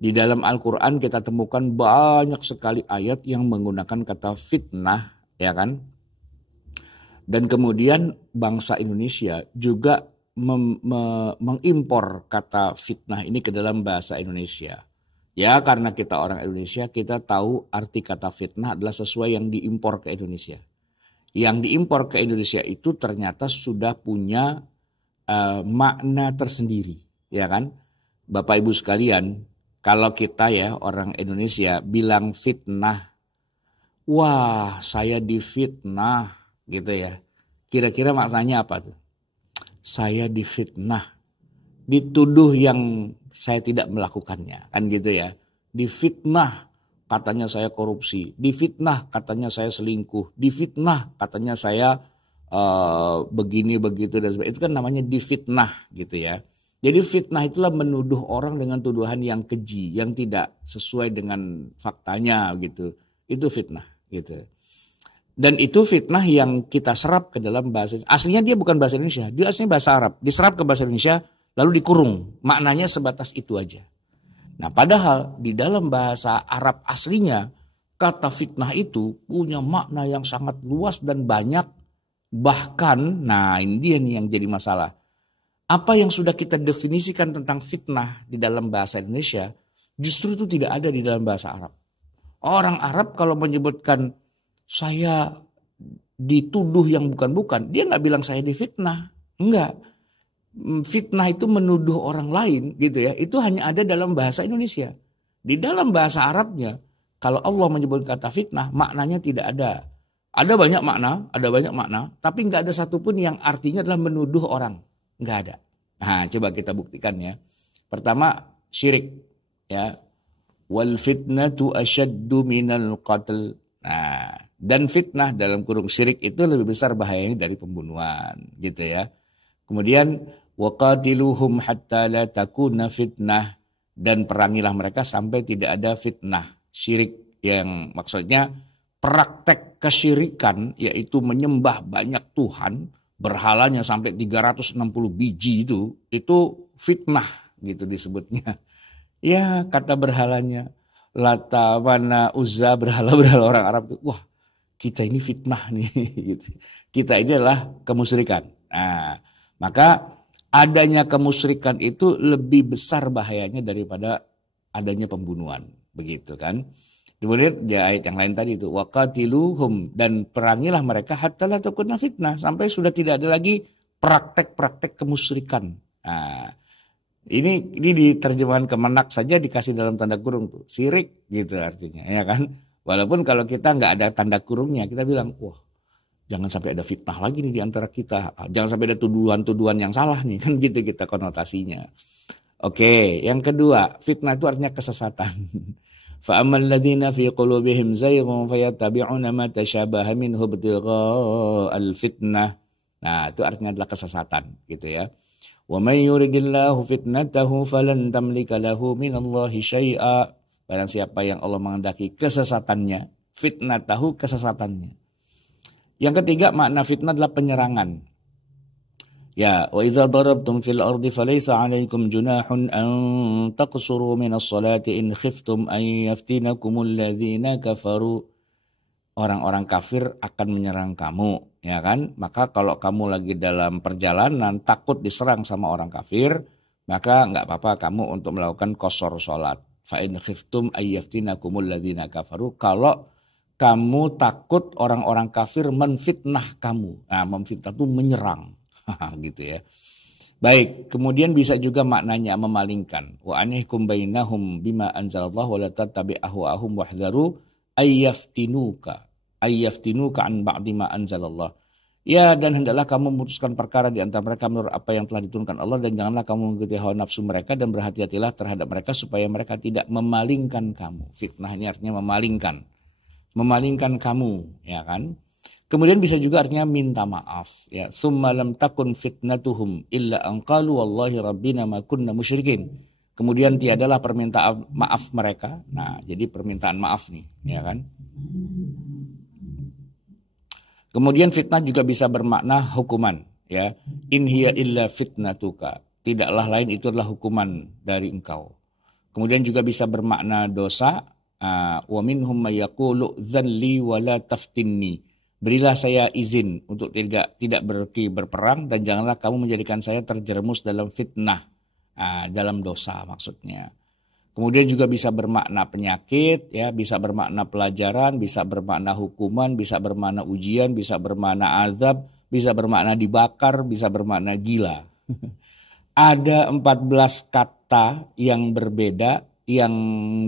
Di dalam Al-Quran kita temukan banyak sekali ayat yang menggunakan kata fitnah. Ya kan? Dan kemudian bangsa Indonesia juga mengimpor kata fitnah ini ke dalam bahasa Indonesia. Ya, karena kita orang Indonesia, kita tahu arti kata fitnah adalah sesuai yang diimpor ke Indonesia. Yang diimpor ke Indonesia itu ternyata sudah punya makna tersendiri, ya kan? Bapak Ibu sekalian, kalau kita ya orang Indonesia bilang fitnah, wah saya difitnah gitu ya. Kira-kira maknanya apa tuh? Saya difitnah, dituduh yang saya tidak melakukannya, kan gitu ya. Difitnah katanya saya korupsi, difitnah katanya saya selingkuh, difitnah katanya saya begini begitu dan sebagainya. Itu kan namanya difitnah gitu ya. Jadi fitnah itulah menuduh orang dengan tuduhan yang keji, yang tidak sesuai dengan faktanya gitu. Itu fitnah gitu. Dan itu fitnah yang kita serap ke dalam bahasa. Aslinya dia bukan bahasa Indonesia, dia aslinya bahasa Arab. Diserap ke bahasa Indonesia lalu dikurung. Maknanya sebatas itu aja. Nah, padahal di dalam bahasa Arab aslinya kata fitnah itu punya makna yang sangat luas dan banyak. Bahkan, nah ini dia nih yang jadi masalah. Apa yang sudah kita definisikan tentang fitnah di dalam bahasa Indonesia justru itu tidak ada di dalam bahasa Arab. Orang Arab kalau menyebutkan saya dituduh yang bukan-bukan, dia nggak bilang saya difitnah. Enggak. Fitnah itu menuduh orang lain gitu ya. Itu hanya ada dalam bahasa Indonesia. Di dalam bahasa Arabnya, kalau Allah menyebut kata fitnah, maknanya tidak ada. Ada banyak makna, tapi nggak ada satupun yang artinya adalah menuduh orang. Nggak ada. Nah, coba kita buktikan ya. Pertama, syirik. Ya. Wal fitnatu asyaddu minal qatl. Nah, dan fitnah dalam kurung syirik itu lebih besar bahayanya dari pembunuhan, gitu ya. Kemudian waqatiluhum hatta la takuna fitnah, dan perangilah mereka sampai tidak ada fitnah. Syirik yang maksudnya praktek kesyirikan, yaitu menyembah banyak Tuhan, berhalanya sampai 360 biji itu fitnah gitu disebutnya. Ya kata berhalanya Lata, Mana, Uzza, berhala-berhala orang Arab itu, wah kita ini fitnah nih gitu. Kita ini adalah kemusyrikan. Nah, maka adanya kemusyrikan itu lebih besar bahayanya daripada adanya pembunuhan, begitu kan. Kemudian di ayat yang lain tadi itu waqatiluhum, dan perangilah mereka hatta la takuna fitnah, sampai sudah tidak ada lagi praktek-praktek kemusyrikan. Nah, ini di terjemahan Kemenak saja dikasih dalam tanda kurung tuh, syirik gitu artinya, ya kan. Walaupun kalau kita nggak ada tanda kurungnya, kita bilang, wah jangan sampai ada fitnah lagi nih di antara kita. Jangan sampai ada tuduhan-tuduhan yang salah nih, kan gitu kita konotasinya. Oke, yang kedua, fitnah itu artinya kesesatan. فَأَمَّا الَّذِينَ فِي قُلُوبِهِمْ زَيْغٌ فَيَتَّبِعُونَ مَا تَشَابَهَ مِنْهُ ابْتِغَاءَ الْفِتْنَةِ. Nah, itu artinya adalah kesesatan, gitu ya. وَمَنْ يُرِدِ اللَّهُ فِتْنَتَهُ فَلَنْ تَمْلِكَ لَهُ مِنَ اللَّهِ شَيْئًا. Barang siapa yang Allah menghendaki kesesatannya, fitnatahu, kesesatannya. Yang ketiga, makna fitnah adalah penyerangan. Ya, wa idza darabtum fil ardi falaysa 'alaikum junahun an taqsuru minas salati in khiftum an yaftinakumul ladzina kafaru. Orang-orang kafir akan menyerang kamu, ya kan? Maka kalau kamu lagi dalam perjalanan takut diserang sama orang kafir, maka nggak apa-apa kamu untuk melakukan qasar salat. Fa in khiftum ay yaftinakumul ladzina kafaru, kalau kamu takut orang-orang kafir menfitnah kamu. Nah, memfitnah itu menyerang. Gitu ya. Baik, kemudian bisa juga maknanya memalingkan. Wa anihkum bainahum bima anzalallahu wa la tattabi' ahwa'ahum wahdharu ayyaftinuka an ba'di ma anzalallah. Ya, dan hendaklah kamu memutuskan perkara di antara mereka menurut apa yang telah diturunkan Allah, dan janganlah kamu mengikuti hawa nafsu mereka, dan berhati-hatilah terhadap mereka supaya mereka tidak memalingkan kamu. Fitnah ini artinya memalingkan kamu, ya kan? Kemudian bisa juga artinya minta maaf, ya. Tsumma lam takun fitnatuhum illa an qalu wallahi rabbina ma kunna musyrikin. Kemudian tiadalah permintaan maaf mereka. Nah, jadi permintaan maaf nih, ya kan? Kemudian fitnah juga bisa bermakna hukuman, ya. In hiya illa fitnatuka. Tidaklah lain itu adalah hukuman dari engkau. Kemudian juga bisa bermakna dosa. Wa minhum may yaqulu dzalli wa la taftinni. Berilah saya izin untuk tidak berperang, dan janganlah kamu menjadikan saya terjerumus dalam fitnah, dalam dosa maksudnya. Kemudian juga bisa bermakna penyakit, ya, bisa bermakna pelajaran, bisa bermakna hukuman, bisa bermakna ujian, bisa bermakna azab, bisa bermakna dibakar, bisa bermakna gila. Ada 14 kata yang berbeda yang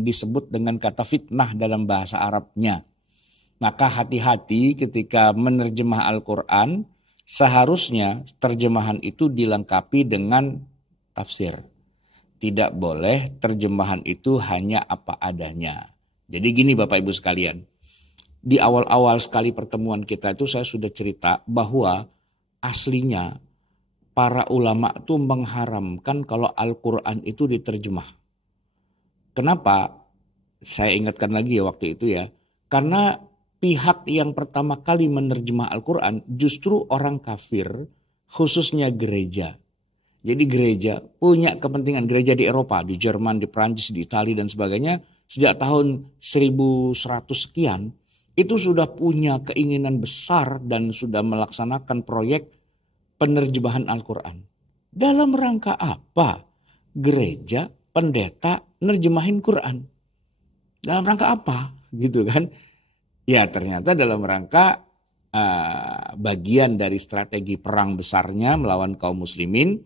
disebut dengan kata fitnah dalam bahasa Arabnya. Maka hati-hati ketika menerjemah Al-Quran, seharusnya terjemahan itu dilengkapi dengan tafsir. Tidak boleh terjemahan itu hanya apa adanya. Jadi gini Bapak Ibu sekalian, di awal-awal sekali pertemuan kita itu saya sudah cerita bahwa aslinya para ulama itu mengharamkan kalau Al-Quran itu diterjemah. Kenapa? Saya ingatkan lagi ya waktu itu ya, karena pihak yang pertama kali menerjemah Al-Quran justru orang kafir, khususnya gereja. Jadi gereja punya kepentingan, gereja di Eropa, di Jerman, di Prancis, di Italia dan sebagainya, sejak tahun 1100 sekian, itu sudah punya keinginan besar dan sudah melaksanakan proyek penerjemahan Al-Quran. Dalam rangka apa? Gereja, pendeta, nerjemahin Quran. Dalam rangka apa? Gitu kan? Ya ternyata dalam rangka bagian dari strategi perang besarnya melawan kaum muslimin,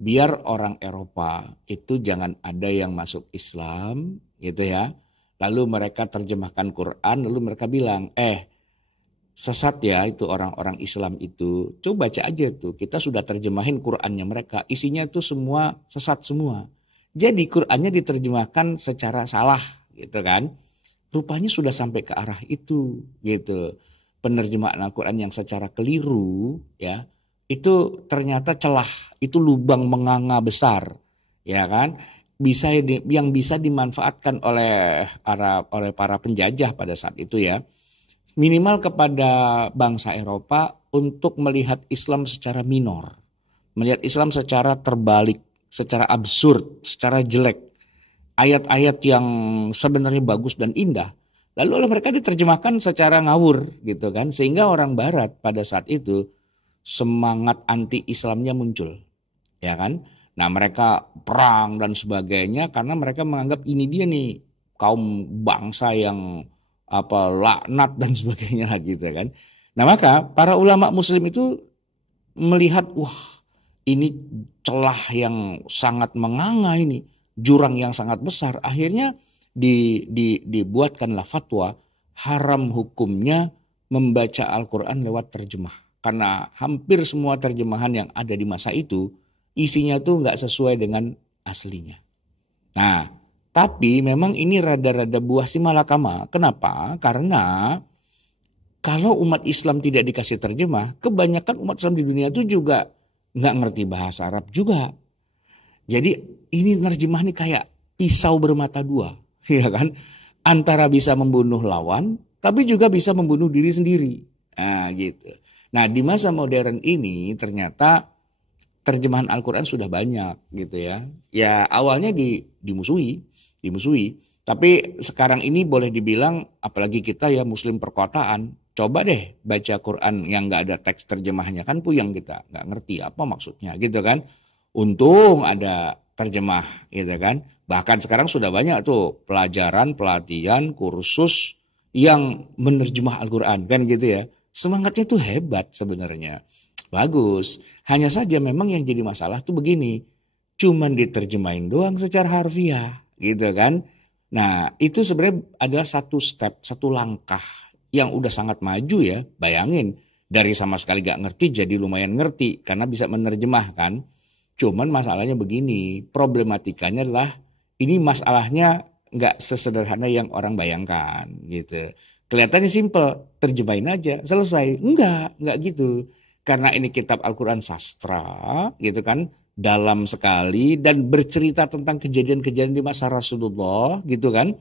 biar orang Eropa itu jangan ada yang masuk Islam gitu ya. Lalu mereka terjemahkan Quran, lalu mereka bilang, sesat ya itu orang-orang Islam itu. Coba baca aja tuh, kita sudah terjemahin Qurannya mereka, isinya itu semua sesat semua. Jadi Qurannya diterjemahkan secara salah gitu kan. Rupanya sudah sampai ke arah itu gitu. Penerjemahan Al-Quran yang secara keliru ya, itu ternyata celah, itu lubang menganga besar ya kan, yang bisa dimanfaatkan oleh para penjajah pada saat itu ya, minimal kepada bangsa Eropa untuk melihat Islam secara minor, melihat Islam secara terbalik secara absurd, secara jelek. Ayat-ayat yang sebenarnya bagus dan indah, lalu oleh mereka diterjemahkan secara ngawur gitu kan, sehingga orang barat pada saat itu semangat anti Islamnya muncul, ya kan. Nah, mereka perang dan sebagainya karena mereka menganggap ini dia nih kaum bangsa yang laknat dan sebagainya lah gitu kan. Nah, maka para ulama muslim itu melihat, wah, ini celah yang sangat menganga, ini jurang yang sangat besar. Akhirnya dibuatkanlah fatwa haram hukumnya membaca Al-Quran lewat terjemah. Karena hampir semua terjemahan yang ada di masa itu isinya tuh nggak sesuai dengan aslinya. Nah, tapi memang ini rada-rada buah si malakama. Kenapa? Karena kalau umat Islam tidak dikasih terjemah, kebanyakan umat Islam di dunia itu juga nggak ngerti bahasa Arab juga. Jadi ini nerjemah nih kayak pisau bermata dua, ya kan? Antara bisa membunuh lawan, tapi juga bisa membunuh diri sendiri. Nah, gitu. Nah, di masa modern ini ternyata terjemahan Al-Quran sudah banyak gitu ya. Ya awalnya dimusuhi. Tapi sekarang ini boleh dibilang, apalagi kita ya muslim perkotaan, coba deh baca Quran yang nggak ada teks terjemahnya, kan puyeng kita, nggak ngerti apa maksudnya gitu kan. Untung ada terjemah gitu kan. Bahkan sekarang sudah banyak tuh pelajaran, pelatihan, kursus yang menerjemah Al-Quran kan gitu ya. Semangatnya tuh hebat sebenarnya. Bagus. Hanya saja memang yang jadi masalah tuh begini. Cuman diterjemahin doang secara harfiah gitu kan. Nah, itu sebenarnya adalah satu step, satu langkah yang udah sangat maju ya. Bayangin, dari sama sekali gak ngerti jadi lumayan ngerti karena bisa menerjemahkan. Cuman masalahnya begini, problematikanya adalah ini masalahnya gak sesederhana yang orang bayangkan gitu. Kelihatannya simple, terjemahin aja, selesai. Enggak gitu. Karena ini kitab Al-Quran sastra gitu kan, dalam sekali dan bercerita tentang kejadian-kejadian di masa Rasulullah gitu kan.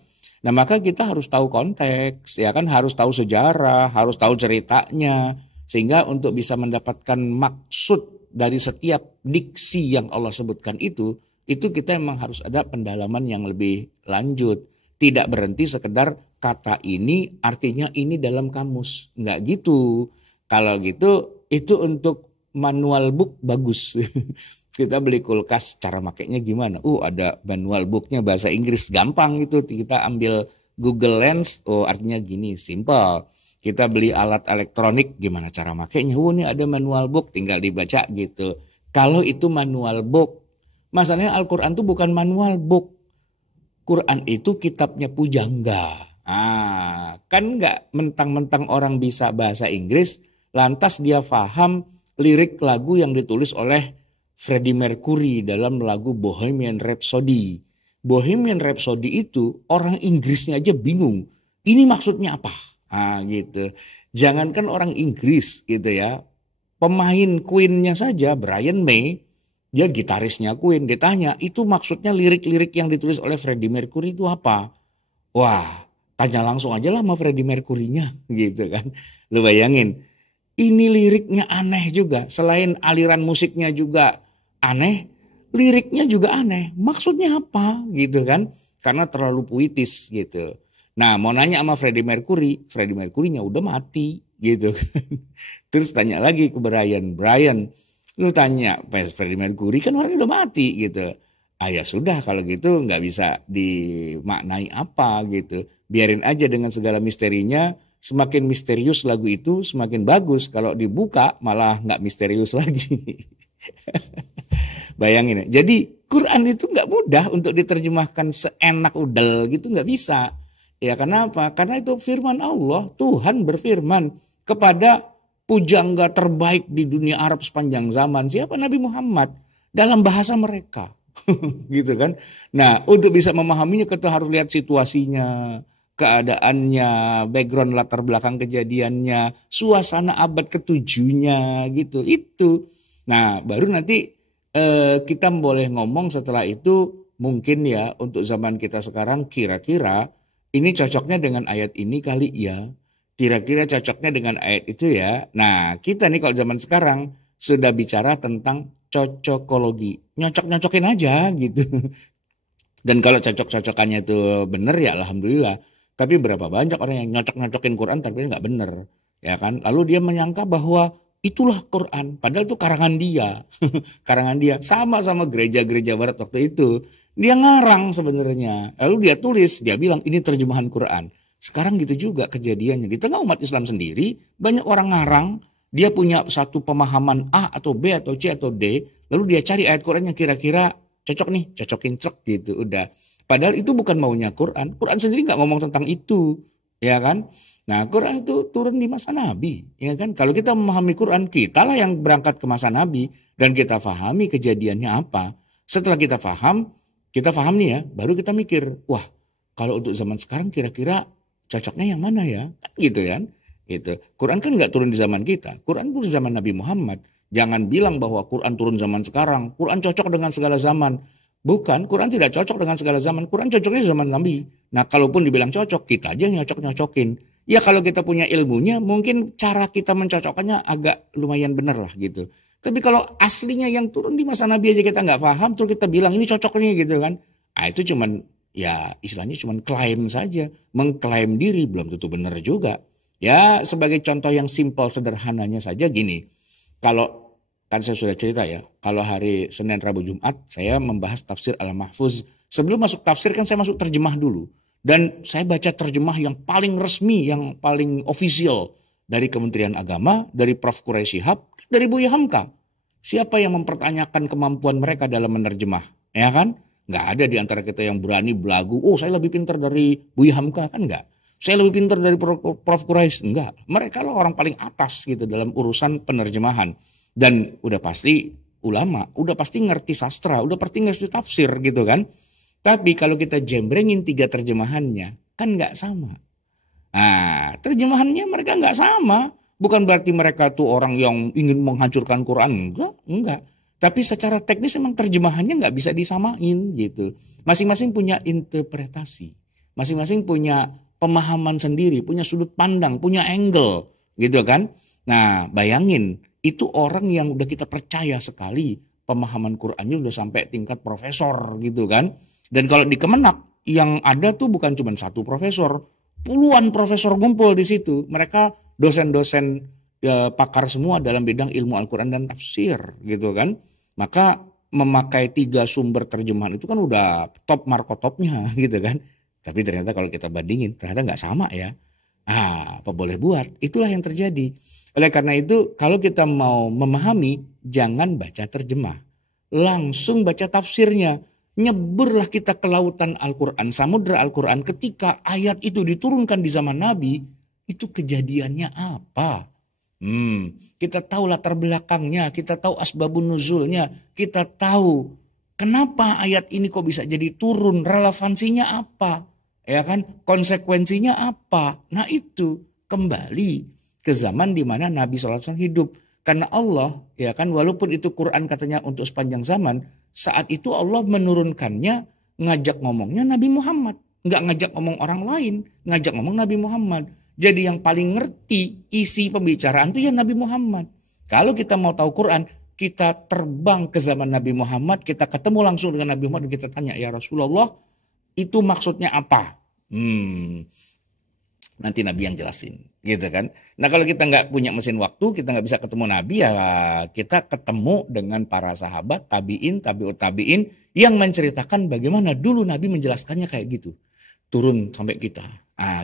Nah, maka kita harus tahu konteks ya kan, harus tahu sejarah, harus tahu ceritanya, sehingga untuk bisa mendapatkan maksud dari setiap diksi yang Allah sebutkan itu kita memang harus ada pendalaman yang lebih lanjut. Tidak berhenti sekedar kata ini artinya ini dalam kamus, enggak gitu. Kalau gitu itu untuk manual book bagus. Kita beli kulkas, cara makainya gimana? Ada manual booknya bahasa Inggris, gampang itu. Kita ambil Google Lens, artinya gini, simple. Kita beli alat elektronik, gimana cara makainya? Ini ada manual book, tinggal dibaca gitu. Kalau itu manual book, masalahnya Al-Quran itu bukan manual book. Quran itu kitabnya pujangga. Kan nggak mentang-mentang orang bisa bahasa Inggris, lantas dia paham lirik lagu yang ditulis oleh Freddie Mercury dalam lagu Bohemian Rhapsody. Bohemian Rhapsody itu orang Inggrisnya aja bingung. Ini maksudnya apa? Gitu. Jangankan orang Inggris gitu ya. Pemain Queen-nya saja, Brian May, dia gitarisnya Queen, ditanya itu maksudnya lirik-lirik yang ditulis oleh Freddie Mercury itu apa? Wah, tanya langsung aja lah sama Freddie Mercury-nya gitu kan. Lu bayangin. Ini liriknya aneh juga. Selain aliran musiknya juga aneh, liriknya juga aneh. Maksudnya apa gitu kan? Karena terlalu puitis gitu. Nah, mau nanya sama Freddie Mercury-nya udah mati gitu kan. Terus tanya lagi ke Brian, lu tanya Freddie Mercury kan orangnya udah mati gitu. Ya sudah kalau gitu nggak bisa dimaknai apa gitu. Biarin aja dengan segala misterinya. Semakin misterius lagu itu semakin bagus. Kalau dibuka malah nggak misterius lagi. Bayangin ya. Jadi Quran itu nggak mudah untuk diterjemahkan seenak udel gitu, nggak bisa. Ya kenapa? Karena itu firman Allah. Tuhan berfirman kepada pujangga terbaik di dunia Arab sepanjang zaman. Siapa? Nabi Muhammad. Dalam bahasa mereka. Gitu kan. Nah, untuk bisa memahaminya kita harus lihat situasinya, keadaannya, background latar belakang kejadiannya, suasana abad ke-7-nya gitu. Itu. Nah, baru nanti kita boleh ngomong setelah itu mungkin ya untuk zaman kita sekarang kira-kira ini cocoknya dengan ayat ini kali ya. Kira-kira cocoknya dengan ayat itu ya. Nah, kita nih kalau zaman sekarang sudah bicara tentang cocokologi, nyocok-nyocokin aja gitu. Dan kalau cocok-cocokannya itu bener ya alhamdulillah. Tapi berapa banyak orang yang nyocok-nyocokin Quran tapi nggak bener, ya kan? Lalu dia menyangka bahwa itulah Quran, padahal itu karangan dia, karangan dia sama gereja-gereja Barat waktu itu. Dia ngarang sebenarnya, lalu dia tulis, dia bilang ini terjemahan Quran. Sekarang gitu juga kejadiannya di tengah umat Islam sendiri, banyak orang ngarang, dia punya satu pemahaman A atau B atau C atau D, lalu dia cari ayat Quran yang kira-kira cocok nih, cocokin cek gitu udah. Padahal itu bukan maunya Quran. Quran sendiri nggak ngomong tentang itu, ya kan? Nah, Quran itu turun di masa Nabi, ya kan? Kalau kita memahami Quran, kitalah yang berangkat ke masa Nabi dan kita pahami kejadiannya apa. Setelah kita paham nih ya, baru kita mikir, wah, kalau untuk zaman sekarang kira-kira cocoknya yang mana ya? Gitu kan? Gitu. Quran kan nggak turun di zaman kita. Quran turun di zaman Nabi Muhammad. Jangan bilang bahwa Quran turun zaman sekarang. Quran cocok dengan segala zaman. Bukan, Quran tidak cocok dengan segala zaman. Quran cocoknya zaman Nabi. Nah, kalaupun dibilang cocok, kita aja yang nyocok-nyocokin. Ya kalau kita punya ilmunya, mungkin cara kita mencocokkannya agak lumayan benar lah gitu. Tapi kalau aslinya yang turun di masa Nabi aja kita nggak paham, terus kita bilang ini cocoknya gitu kan. Ah itu cuman, ya istilahnya cuman klaim saja. Mengklaim diri, belum tentu benar juga. Ya sebagai contoh yang simpel sederhananya saja gini. Kalau kan saya sudah cerita ya, kalau hari Senin, Rabu, Jumat saya membahas tafsir Al-Mahfuz. Sebelum masuk tafsir kan saya masuk terjemah dulu. Dan saya baca terjemah yang paling resmi, yang paling official dari Kementerian Agama, dari Prof. Quraisy Shihab, dari Buya Hamka. Siapa yang mempertanyakan kemampuan mereka dalam menerjemah? Ya kan? Nggak ada di antara kita yang berani belagu, oh saya lebih pintar dari Buya Hamka, kan nggak. Saya lebih pintar dari Prof. Quraisy, enggak. Mereka lah orang paling atas gitu dalam urusan penerjemahan. Dan udah pasti ulama, udah pasti ngerti sastra, udah pasti ngerti tafsir gitu kan. Tapi kalau kita jembrengin 3 terjemahannya, kan nggak sama. Nah, terjemahannya mereka nggak sama. Bukan berarti mereka tuh orang yang ingin menghancurkan Quran, enggak. Tapi secara teknis emang terjemahannya nggak bisa disamain gitu. Masing-masing punya interpretasi, masing-masing punya pemahaman sendiri, punya sudut pandang, punya angle gitu kan. Nah bayangin itu orang yang udah kita percaya sekali pemahaman Qurannya udah sampai tingkat profesor gitu kan. Dan kalau di Kemenak yang ada tuh bukan cuma 1 profesor, puluhan profesor ngumpul di situ. Mereka dosen-dosen pakar semua dalam bidang ilmu Al-Quran dan tafsir gitu kan. Maka memakai 3 sumber terjemahan itu kan udah top markotopnya gitu kan. Tapi ternyata kalau kita bandingin ternyata nggak sama ya. Ah, apa boleh buat? Itulah yang terjadi. Oleh karena itu kalau kita mau memahami jangan baca terjemah. Langsung baca tafsirnya. Nyeburlah kita ke lautan Al-Quran, samudra Al-Quran ketika ayat itu diturunkan di zaman Nabi. Itu kejadiannya apa? Kita tahu latar belakangnya, kita tahu asbabun nuzulnya, kita tahu kenapa ayat ini kok bisa jadi turun, relevansinya apa? Ya kan, konsekuensinya apa? Nah itu kembali ke zaman di mana Nabi SAW hidup. Karena Allah, ya kan, walaupun itu Quran katanya untuk sepanjang zaman, saat itu Allah menurunkannya, ngajak ngomongnya Nabi Muhammad. Nggak ngajak ngomong orang lain, ngajak ngomong Nabi Muhammad. Jadi yang paling ngerti isi pembicaraan itu ya Nabi Muhammad. Kalau kita mau tahu Quran, kita terbang ke zaman Nabi Muhammad, kita ketemu langsung dengan Nabi Muhammad dan kita tanya, ya Rasulullah, itu maksudnya apa? Nanti Nabi yang jelasin, gitu kan. Nah kalau kita nggak punya mesin waktu, kita nggak bisa ketemu Nabi, ya kita ketemu dengan para sahabat, tabi'in, tabi'ut tabi'in, yang menceritakan bagaimana dulu Nabi menjelaskannya kayak gitu. Turun sampai kita.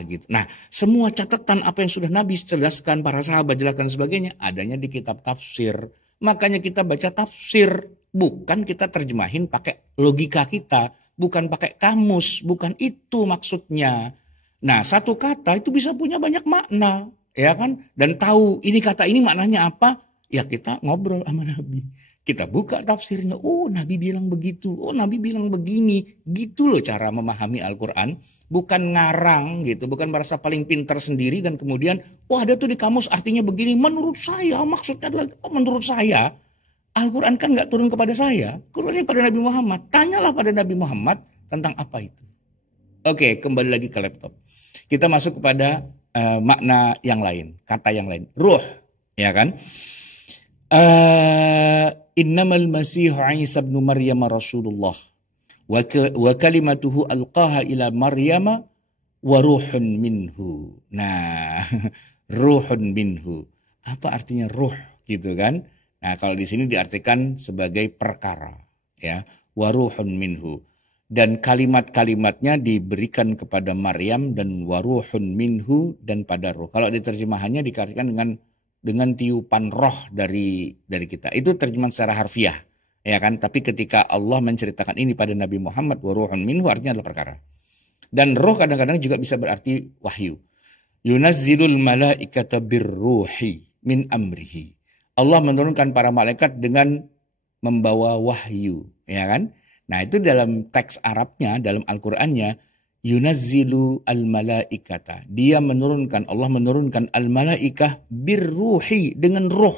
Gitu. Nah semua catatan apa yang sudah Nabi jelaskan, para sahabat jelaskan sebagainya, adanya di kitab tafsir. Makanya kita baca tafsir, bukan kita terjemahin pakai logika kita. Bukan pakai kamus, bukan itu maksudnya. Nah, satu kata itu bisa punya banyak makna, ya kan? Dan tahu ini kata ini maknanya apa? Ya kita ngobrol sama Nabi. Kita buka tafsirnya, oh Nabi bilang begitu, oh Nabi bilang begini. Gitu loh cara memahami Al-Quran. Bukan ngarang gitu, bukan merasa paling pintar sendiri dan kemudian, wah ada tuh di kamus artinya begini. Menurut saya, maksudnya adalah, oh, menurut saya. Al-Quran kan nggak turun kepada saya, turunnya pada Nabi Muhammad. Tanyalah pada Nabi Muhammad tentang apa itu. Oke, kembali lagi ke laptop. Kita masuk kepada makna yang lain, kata yang lain. Ruh, ya kan? innamal masihu Isa ibn Maryam Rasulullah wa kalimatuhu alqaha ila Maryam wa ruhun minhu. Nah, ruhun minhu. Apa artinya ruh gitu kan? Nah, kalau di sini diartikan sebagai perkara, ya. Wa ruhun minhu. Dan kalimat-kalimatnya diberikan kepada Maryam dan wa ruhun minhu dan pada roh. Kalau diterjemahannya diartikan dengan tiupan roh dari kita. Itu terjemahan secara harfiah, ya kan? Tapi ketika Allah menceritakan ini pada Nabi Muhammad wa ruhun minhu artinya adalah perkara. Dan roh kadang-kadang juga bisa berarti wahyu. Yunazzilul malaikata birruhi min amrihi. Allah menurunkan para malaikat dengan membawa wahyu, ya kan? Nah, itu dalam teks Arabnya, dalam Al-Qur'annya, yunazzilu al-malaikata. Dia menurunkan, Allah menurunkan al-malaikah birruhi dengan roh.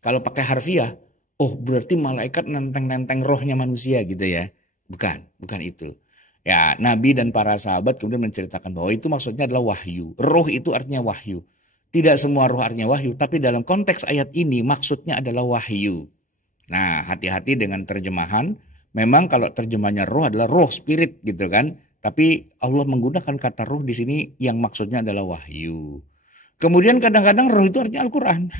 Kalau pakai harfiah, oh berarti malaikat nenteng-nenteng rohnya manusia gitu ya. Bukan itu. Ya, Nabi dan para sahabat kemudian menceritakan bahwa itu maksudnya adalah wahyu. Roh itu artinya wahyu. Tidak semua roh artinya wahyu, tapi dalam konteks ayat ini maksudnya adalah wahyu. Nah, hati-hati dengan terjemahan. Memang kalau terjemahnya roh adalah roh, spirit gitu kan. Tapi Allah menggunakan kata roh di sini yang maksudnya adalah wahyu. Kemudian kadang-kadang roh itu artinya Al-Quran.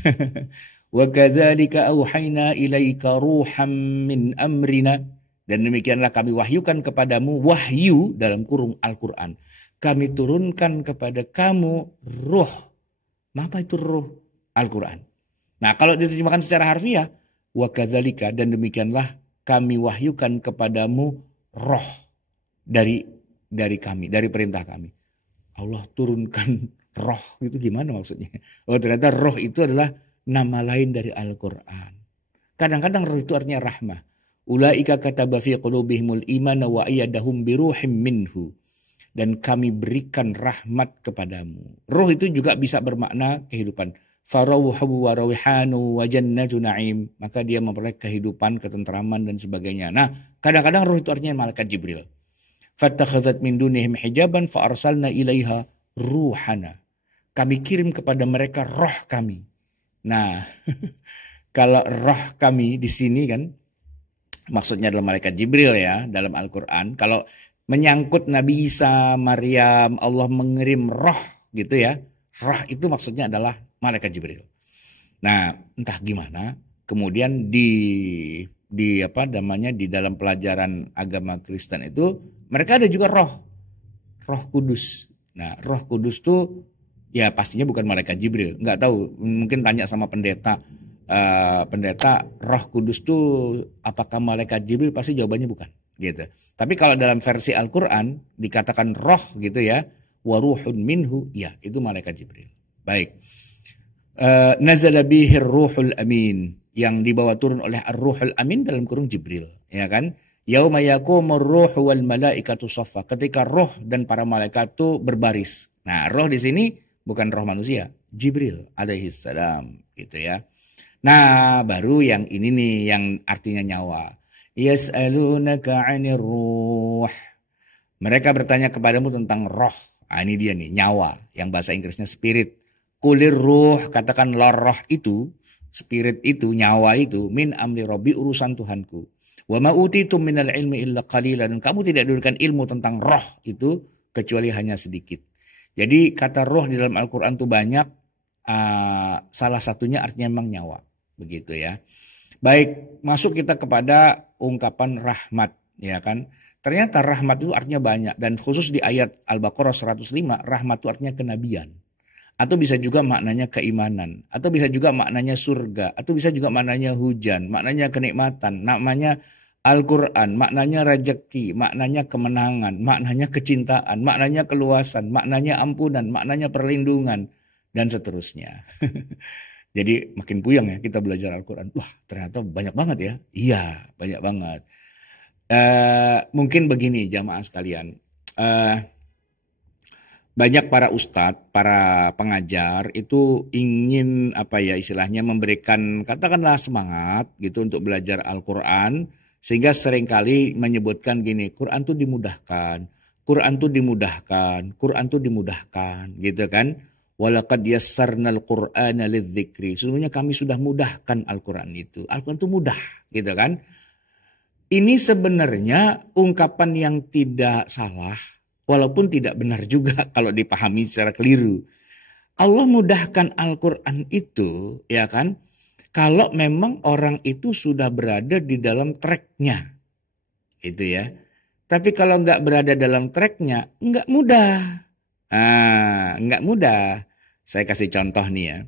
Wa kadzalika auhayna ilaika ruham min amrina. Dan demikianlah kami wahyukan kepadamu, wahyu dalam kurung Al-Quran. Kami turunkan kepada kamu roh. Apa itu roh? Al-Quran. Nah, kalau diterjemahkan secara harfiah, wa kadzalika, dan demikianlah kami wahyukan kepadamu roh dari kami, dari perintah kami. Allah turunkan roh, itu gimana maksudnya? Oh, ternyata roh itu adalah nama lain dari Al-Quran. Kadang-kadang roh itu artinya rahmah. Ulaika kataba fi qulubihimul imana wa ayyadahum biruhim minhu. Dan kami berikan rahmat kepadamu. Roh itu juga bisa bermakna kehidupan. Farauhu wa rawihanu wa jannatu na'im. Maka dia memperoleh kehidupan, ketentraman dan sebagainya. Nah, kadang-kadang roh itu artinya malaikat Jibril. Fattakhadhat min dunihim hijaban fa arsalna ilaiha ruhana. Kami kirim kepada mereka roh kami. Nah, kalau roh kami di sini kan maksudnya adalah malaikat Jibril ya dalam Al-Qur'an. Kalau menyangkut Nabi Isa, Maryam, Allah mengirim roh gitu ya. Roh itu maksudnya adalah malaikat Jibril. Nah, entah gimana kemudian di apa namanya di dalam pelajaran agama Kristen itu mereka ada juga roh kudus. Nah, roh kudus tuh ya pastinya bukan malaikat Jibril. Nggak tahu, mungkin tanya sama pendeta. Pendeta, roh kudus tuh apakah malaikat Jibril? Pasti jawabannya bukan gitu. Tapi kalau dalam versi Al-Quran dikatakan roh gitu ya, waruhun minhu, ya itu malaikat Jibril. Baik. Nazala bihir ruhul amin, yang dibawa turun oleh ar-ruhul amin dalam kurung Jibril, ya kan? Yauma yaqumur ruhu wal malaikatu shaffa, ketika roh dan para malaikat itu berbaris. Nah, roh di sini bukan roh manusia, Jibril alaihi salam gitu ya. Nah, baru yang ini nih yang artinya nyawa. Yas'alunaka 'anir ruh. Mereka bertanya kepadamu tentang roh. Ah, ini dia nih, nyawa, yang bahasa Inggrisnya spirit. Kulir ruh, katakanlah roh itu, spirit itu, nyawa itu, min amri rabbi, urusan Tuhanku. Wa ma utitum minal ilmi illa qalilan. Dan kamu tidak diberikan ilmu tentang roh itu kecuali hanya sedikit. Jadi kata roh di dalam Al-Quran itu banyak, salah satunya artinya memang nyawa. Begitu ya. Baik, masuk kita kepada ungkapan rahmat, ya kan? Ternyata rahmat itu artinya banyak, dan khusus di ayat Al-Baqarah 105, rahmat itu artinya kenabian. Atau bisa juga maknanya keimanan, atau bisa juga maknanya surga, atau bisa juga maknanya hujan, maknanya kenikmatan, namanya Al-Quran, maknanya rejeki, maknanya kemenangan, maknanya kecintaan, maknanya keluasan, maknanya ampunan, maknanya perlindungan, dan seterusnya. Jadi makin puyeng ya kita belajar Al-Quran. Wah, ternyata banyak banget ya. Iya, banyak banget. Mungkin begini jamaah sekalian. Banyak para ustadz, para pengajar itu ingin apa ya istilahnya memberikan katakanlah semangat gitu untuk belajar Al-Quran. Sehingga seringkali menyebutkan gini, Quran tuh dimudahkan, Quran tuh dimudahkan, Quran tuh dimudahkan gitu kan. Walaqad yassarnal Qur'ana lidzikri. Sesungguhnya kami sudah mudahkan Al-Qur'an itu. Al-Qur'an itu mudah, gitu kan? Ini sebenarnya ungkapan yang tidak salah, walaupun tidak benar juga kalau dipahami secara keliru. Allah mudahkan Al-Qur'an itu, ya kan? Kalau memang orang itu sudah berada di dalam tracknya, gitu ya. Tapi kalau nggak berada dalam tracknya, nggak mudah. Nggak mudah. Saya kasih contoh nih ya.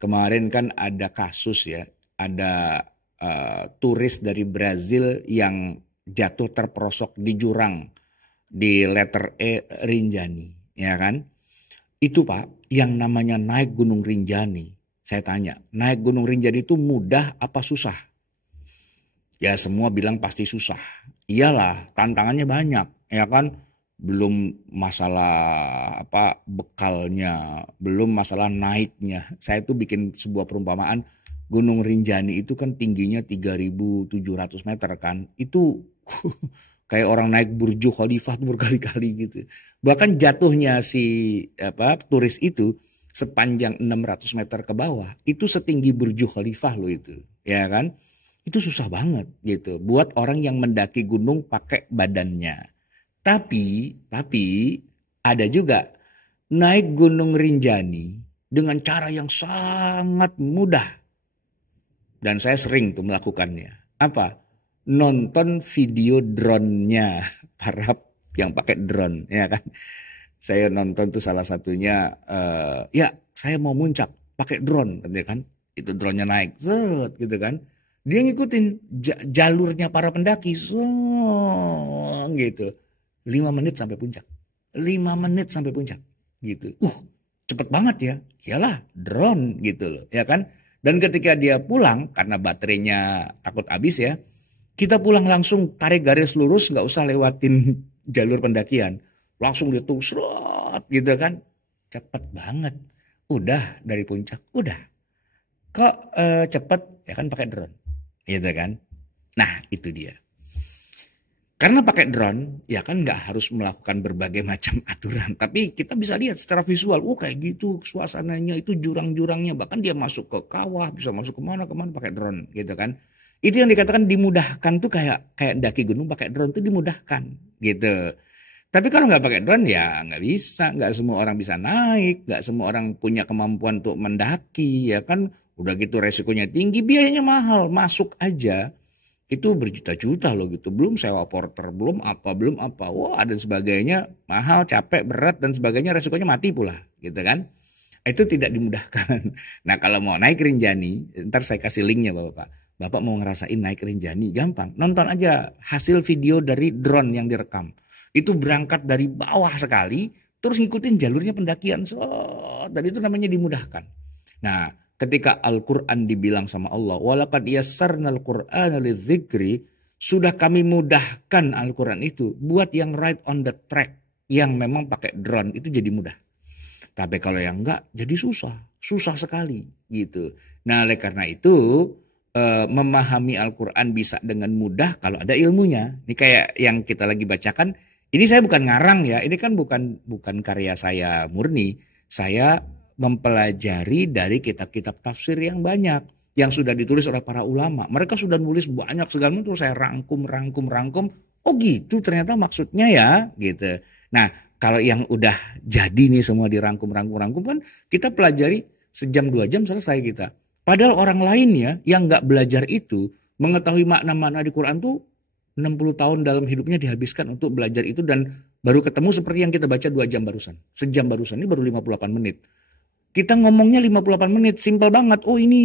Kemarin kan ada kasus ya, ada turis dari Brazil yang jatuh terperosok di jurang di letter E Rinjani, ya kan? Itu Pak, yang namanya naik Gunung Rinjani. Saya tanya, naik Gunung Rinjani itu mudah apa susah? Ya semua bilang pasti susah. Iyalah, tantangannya banyak, ya kan? Belum masalah bekalnya, belum masalah naiknya. Saya tuh bikin sebuah perumpamaan, Gunung Rinjani itu kan tingginya 3.700 meter kan. Itu kayak orang naik Burj Khalifah tuh berkali-kali gitu. Bahkan jatuhnya si turis itu sepanjang 600 meter ke bawah, itu setinggi Burj Khalifah loh itu, ya kan? Itu susah banget gitu buat orang yang mendaki gunung pakai badannya. Tapi ada juga naik Gunung Rinjani dengan cara yang sangat mudah. Dan saya sering tuh melakukannya. Apa? Nonton video drone-nya para yang pakai drone, ya kan? Saya nonton tuh salah satunya, ya saya mau muncak pakai drone, kan? Itu drone-nya naik, set, gitu kan? Dia ngikutin jalurnya para pendaki, gitu. 5 menit sampai puncak. 5 menit sampai puncak gitu. Cepet banget ya. Iyalah drone gitu loh, ya kan? Dan ketika dia pulang karena baterainya takut habis ya, kita pulang langsung tarik garis lurus, nggak usah lewatin jalur pendakian. Langsung dia tuh serot gitu kan. Cepet banget. Udah dari puncak, udah. Kok cepet ya kan pakai drone. Gitu kan. Nah, itu dia. Karena pakai drone, ya kan nggak harus melakukan berbagai macam aturan. Tapi kita bisa lihat secara visual, kayak gitu suasananya, itu jurang-jurangnya. Bahkan dia masuk ke kawah, bisa masuk kemana-kemana pakai drone gitu kan. Itu yang dikatakan dimudahkan tuh kayak daki gunung pakai drone tuh dimudahkan gitu. Tapi kalau nggak pakai drone ya nggak bisa. Nggak semua orang bisa naik, nggak semua orang punya kemampuan untuk mendaki ya kan. Udah gitu resikonya tinggi, biayanya mahal, masuk aja. Itu berjuta-juta loh gitu, belum sewa porter, belum apa, wah dan sebagainya, mahal, capek, berat dan sebagainya, resikonya mati pula gitu kan. Itu tidak dimudahkan. Nah kalau mau naik Rinjani, ntar saya kasih linknya Bapak mau ngerasain naik Rinjani, gampang, nonton aja hasil video dari drone yang direkam. Itu berangkat dari bawah sekali, terus ngikutin jalurnya pendakian, dan itu namanya dimudahkan. Nah, ketika Al-Quran dibilang sama Allah, walaqad yassarnal Qur'ana lidzikri, sudah kami mudahkan Al-Quran itu buat yang right on the track, yang memang pakai drone itu jadi mudah. Tapi kalau yang enggak jadi susah sekali gitu. Nah, oleh karena itu memahami Al-Quran bisa dengan mudah kalau ada ilmunya. Ini kayak yang kita lagi bacakan. Ini saya bukan ngarang ya, ini kan bukan karya saya murni. Saya mempelajari dari kitab-kitab tafsir yang banyak yang sudah ditulis oleh para ulama. Mereka sudah nulis banyak segala macam, saya rangkum. Oh gitu ternyata maksudnya ya gitu. Nah kalau yang udah jadi nih semua dirangkum kan kita pelajari sejam 2 jam selesai kita. Padahal orang lain ya yang nggak belajar itu mengetahui makna-makna di Quran tuh 60 tahun dalam hidupnya dihabiskan untuk belajar itu dan baru ketemu seperti yang kita baca 2 jam barusan. Sejam barusan, ini baru 58 menit. Kita ngomongnya 58 menit, simpel banget. Oh ini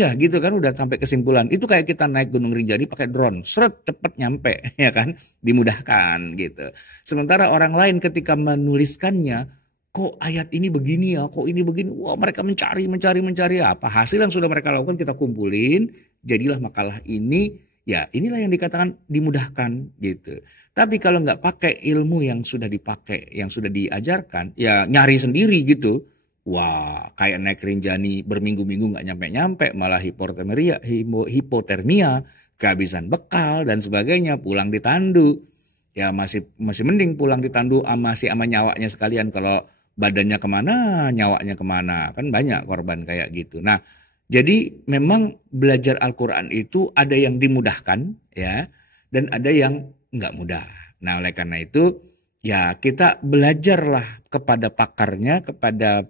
dah gitu kan udah sampai kesimpulan. Itu kayak kita naik Gunung Rinjani pakai drone, seret cepet nyampe ya kan, dimudahkan gitu. Sementara orang lain ketika menuliskannya, kok ayat ini begini ya, kok ini begini. Wah, mereka mencari apa hasil yang sudah mereka lakukan kita kumpulin, jadilah makalah ini. Ya inilah yang dikatakan dimudahkan gitu. Tapi kalau nggak pakai ilmu yang sudah dipakai, yang sudah diajarkan, ya nyari sendiri gitu. Wah, kayak naik Rinjani berminggu-minggu nggak nyampe-nyampe, malah hipotermia, kehabisan bekal dan sebagainya, pulang ditandu. Ya masih mending pulang ditandu sama nyawanya sekalian. Kalau badannya kemana, nyawanya kemana, kan banyak korban kayak gitu. Nah, jadi memang belajar Al-Quran itu ada yang dimudahkan ya, dan ada yang nggak mudah. Nah, oleh karena itu ya kita belajarlah kepada pakarnya, kepada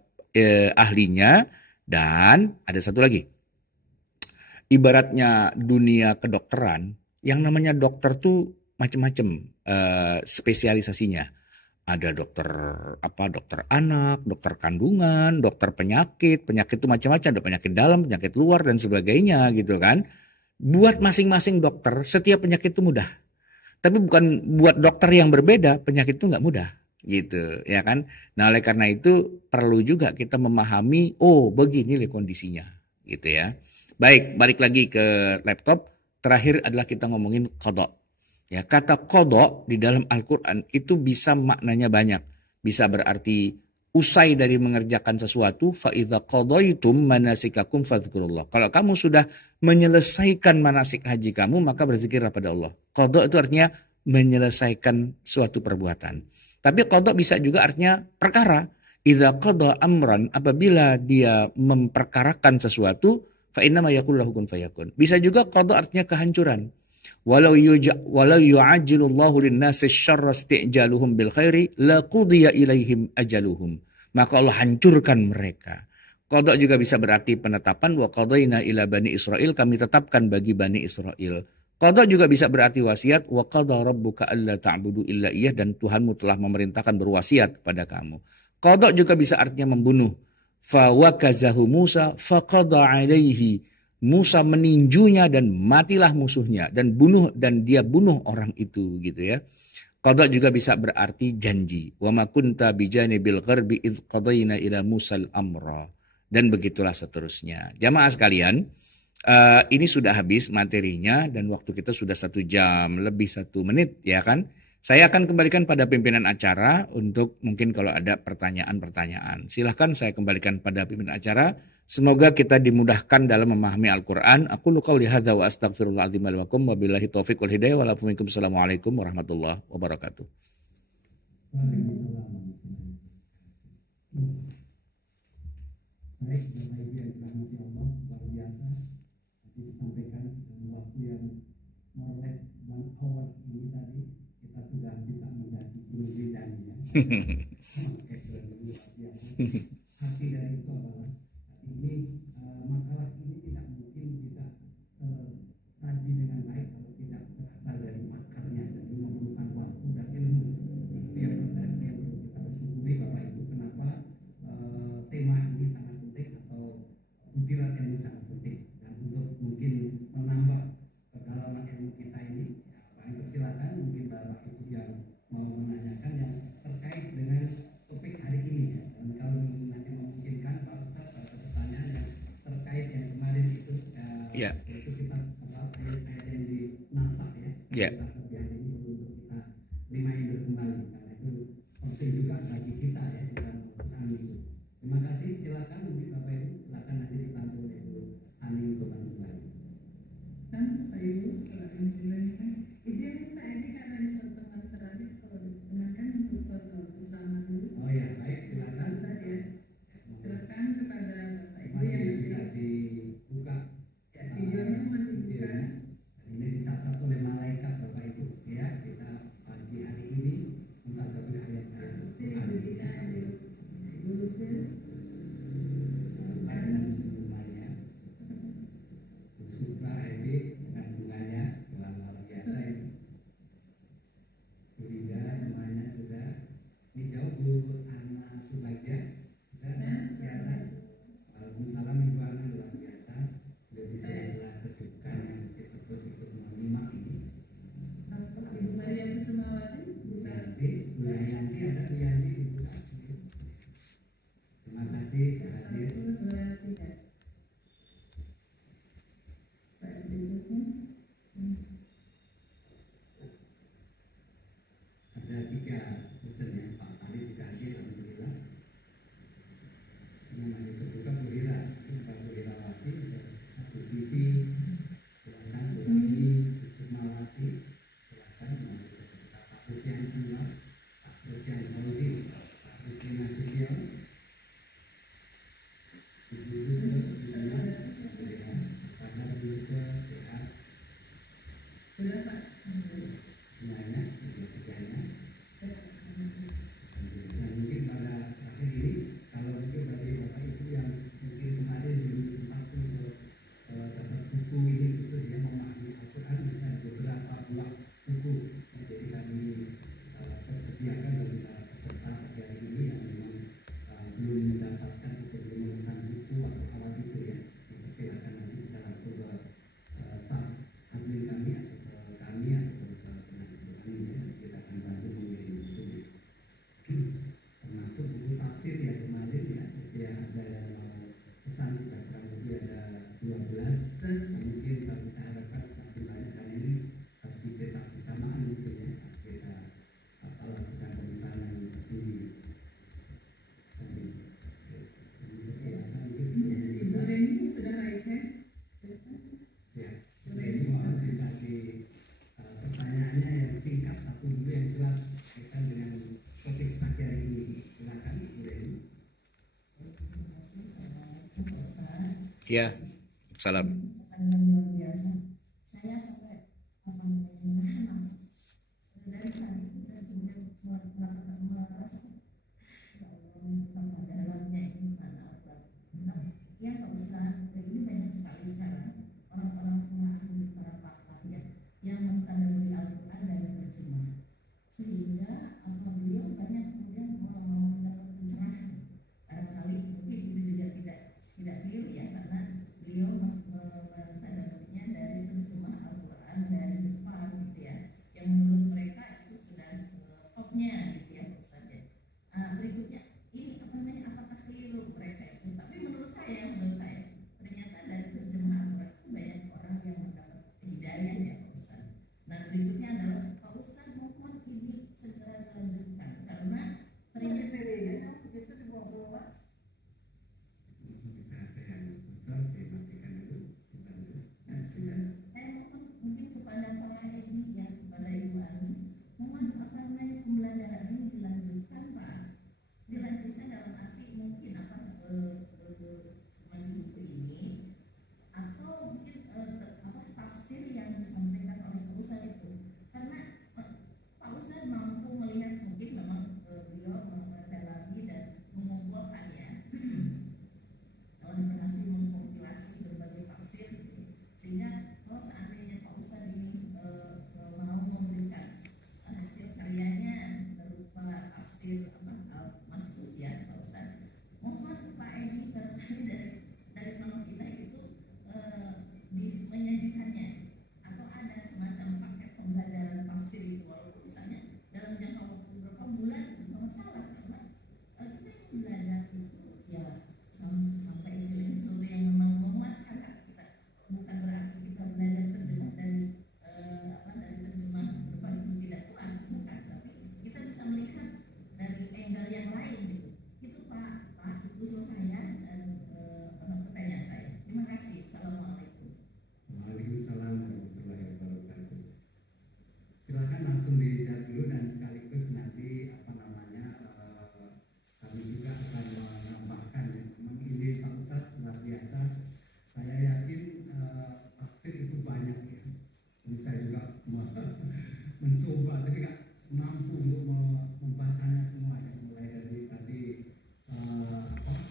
ahlinya, dan ada satu lagi. Ibaratnya dunia kedokteran, yang namanya dokter tuh macam-macam spesialisasinya. Ada dokter dokter anak, dokter kandungan, dokter penyakit, penyakit itu macam-macam, ada penyakit dalam, penyakit luar dan sebagainya gitu kan. Buat masing-masing dokter, setiap penyakit itu mudah. Tapi bukan buat dokter yang berbeda, penyakit itu nggak mudah gitu ya kan. Nah, oleh karena itu perlu juga kita memahami, oh begini nih kondisinya gitu ya. Baik, balik lagi ke laptop. Terakhir adalah kita ngomongin qada. Ya, kata qada di dalam Al-Qur'an itu bisa maknanya banyak. Bisa berarti usai dari mengerjakan sesuatu, fa idza qadaitum manasikakum fadhkurullah. Kalau kamu sudah menyelesaikan manasik haji kamu, maka berzikirlah pada Allah. Qada itu artinya menyelesaikan suatu perbuatan. Tapi qada bisa juga artinya perkara. Idza qada amran, apabila dia memperkarakan sesuatu, fa innama yaqulu lahu kun fayakun. Bisa juga qada artinya kehancuran. Walau yu'ajjilullahu lin-nasi syarra isti'jaluhum bil khairi laqudiya ilaihim ajaluhum. Maka Allah hancurkan mereka. Qada juga bisa berarti penetapan, wa qadaina ila bani Israil, kami tetapkan bagi bani Israel. Qada juga bisa berarti wasiat, wa qada rabbuka alla ta'budu illa iyyah, dan Tuhanmu telah memerintahkan berwasiat kepada kamu. Qada juga bisa artinya membunuh. Fa wakazahu Musa faqada alaihi. Musa meninjunya dan matilah musuhnya, dan dia bunuh orang itu gitu ya. Qada juga bisa berarti janji. Wa ma kunta bijanibil gharbi id qadaina ila Musal amra. Dan begitulah seterusnya. Jamaah sekalian, ini sudah habis materinya dan waktu kita sudah 1 jam lebih 1 menit ya kan. Saya akan kembalikan pada pimpinan acara untuk mungkin kalau ada pertanyaan-pertanyaan. Silahkan saya kembalikan pada pimpinan acara. Semoga kita dimudahkan dalam memahami Al-Quran. Aku qouli hadza wa astaghfirullahaladzim li wa lakum wa billahi taufiq wal hidayah. Wassalamualaikum warahmatullahi wabarakatuh. Baik, Bapak Ibu yang dirahmati Allah, luar biasa. Tadi disampaikan dalam waktu yang more or less 1 hour ini tadi kita sudah bisa menjadi guru dan ya. Arti dari itu adalah ini makalah ini tidak mungkin bisa tersaji dengan baik kalau tidak berasal dari akarnya, jadi memerlukan waktu dan ilmu. Itu yang perlu kita bersyukuri Bapak Ibu. Kenapa tema ini sangat penting atau butiran ilmu sangat penting, dan untuk mungkin menambah kedalaman ilmu kita ini, ya, Pak Ibu silakan mungkin Bapak Ibu yang mau menanyakan yang terkait dengan topik hari ini ya. Dan kalau nanti memungkinkan Pak Ustaz ada pertanyaan yang terkait yang kemarin itu itu kita ayat-ayat yang di nasab ya. Terjadi ini untuk kita reminder kembali, karena itu penting juga bagi kita ya dalam Al-Quran itu. Terima kasih, silakan mungkin Bapak Ibu, silakan nanti dibantu oleh Ibu Ani untuk bantu kembali. Kan Pak Ibu, silakan dilanjutkan. Izin Pak Edi karena di pertemuan terakhir kalau digunakan untuk bersama dulu. Oh ya, baik, silakan. Ya. Silakan kepada Pak Ibu yang bisa dibuka. Ya, videonya mohon dibuka. Ini dicatat oleh malaikat Bapak Ibu. Sudah Pak. Semuanya, kerjanya. Dan mungkin pada akhir ini, kalau mungkin dari Bapak Ibu yang mungkin kemarin belum sempat untuk dapat buku ini khusus yang memahami Al-Quran, bisa beberapa buah buku. Jadi kami persediakan bagi para peserta pada hari ini yang memang belum mendapatkan atau belum memesan buku atau awal itu ya. Silakan nanti bisa langsung ke staff admin kami atau ke kami atau ke penasihat kami ya. Kita akan bantu mengirim bukunya. Termasuk buku tafsir ya kemarin ya, yang ada yang mau pesan kita kurang lebih ada 12 plus mungkin kalau kita harapkan semakin banyak karena ini harus dicetak bersamaan mungkin ya kita lakukan pemisahan sendiri. Silakan mungkin Ibu Reni sudah raise hand? ya, ini mohon bisa di pertanyaannya yang singkat satu dulu yang jelas kaitan dengan topik pagi hari ini. Silakan Ibu Reni. Ya, salam. Luar biasa. Saya sampai menahan nafas dari tadi dan kemudian merasa ya Allah betapa dalamnya ini karena apa? Ya Pak Ustaz, ini banyak sekali sekarang orang-orang ahli para pakar ya yang mentadaburi Al-Quran dan terjemah sehingga beliau banyak kemudian mau mendapat pencerahan. Barangkali mungkin itu juga tidak keliru ya karena beliau mentadaburinya dari terjemah Al-Quran dari depan gitu ya yang menurut mereka itu sudah topnya gitu ya Pak Ustaz ya. Berikutnya ini apa namanya apakah keliru mereka itu? Tapi menurut saya ternyata dari terjemahan Al-Quran itu banyak orang yang mendapat hidayah ya Pak Ustaz. Nah berikutnya adalah Pak Ustaz mohon ini segera dilanjutkan karena ternyata begitu di bawah. Bisa ada yang bocor, dimatikan dulu, dibantu. Saya mohon mungkin kepada para ini ya kepada Ibu Ani, mohon apa namanya pembelajaran ini dilanjutkan Pak, dilanjutkan dalam arti mungkin masih buku ini atau mungkin tafsir yang disampaikan oleh Pak Ustaz itu karena Pak Ustaz mampu melihat mungkin memang beliau mendalami dan mengumpulkannya telah berhasil mengkompilasi berbagai tafsir sehingga kalau seandainya Pak Ustaz ini mau memberikan hasil karyanya berupa tafsir Mahfuz ya Pak Ustaz, mohon Pak Edi dari Manopila itu menyajikannya atau ada semacam paket pembelajaran tafsir itu walaupun misalnya dalam jangka waktu beberapa bulan tidak masalah karena kita ingin belajar itu ya sampai istilahnya sesuatu yang memang memuaskan kan kita, bukan berarti kita belajar terjemah dari terjemah depan itu tidak puas, bukan, tapi kita bisa melihat dari angle yang lain gitu. Itu Pak itu usul saya dan pertanyaan saya. Terima kasih. Assalamualaikum. Waalaikumsalam warahmatullahi wabarakatuh. Silakan langsung dilihat dulu dan sekaligus nanti kami juga akan menambahkan ya. Memang ini Pak Ustaz luar biasa. Saya yakin tafsir itu banyak ya. Ini saya juga mencoba tapi nggak mampu untuk membacanya semua ya. Mulai dari tadi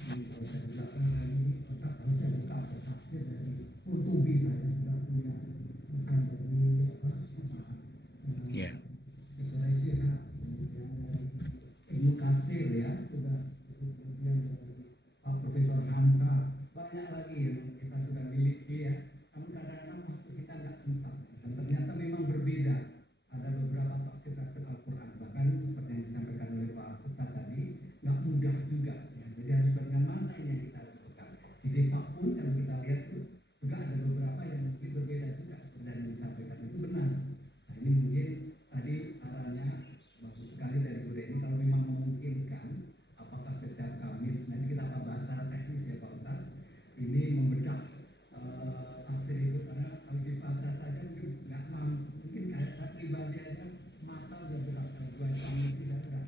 ini kalau saya juga Ustaz harusnya buka tafsir dari Qurtubi saya sudah punya bukan dari Ya. Ibnu Katsir ya sudah, kemudian Pak Profesor Hamka, banyak lagi yang kita sudah miliki ya. Namun kadang-kadang waktu kita nggak sempat dan ternyata memang berbeda. Ada beberapa tafsir Al-Quran bahkan seperti yang disampaikan oleh Pak Ustaz tadi nggak mudah juga ya. Jadi harus bagaimana ini yang kita lakukan. Di Jepang pun kalau kita lihat tuh juga ada beberapa yang mungkin berbeda juga seperti yang disampaikan itu benar. Nah ini mungkin tadi sarannya bagus sekali dari Bu Reni kalau memang memungkinkan apakah setiap Kamis nanti kita akan bahas secara teknis ya Pak Ustaz ini membedah tafsir itu karena kalau dibaca saja mungkin nggak mampu, mungkin kayak saya pribadi aja mata udah berat kalau 2 jam tidak ada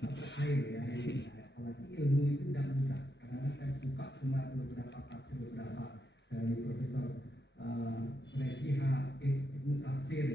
mata air ya ini apalagi ilmu itu tidak mudah karena saya buka semua beberapa tafsir beberapa dari Profesor Resiha Ibnu Katsir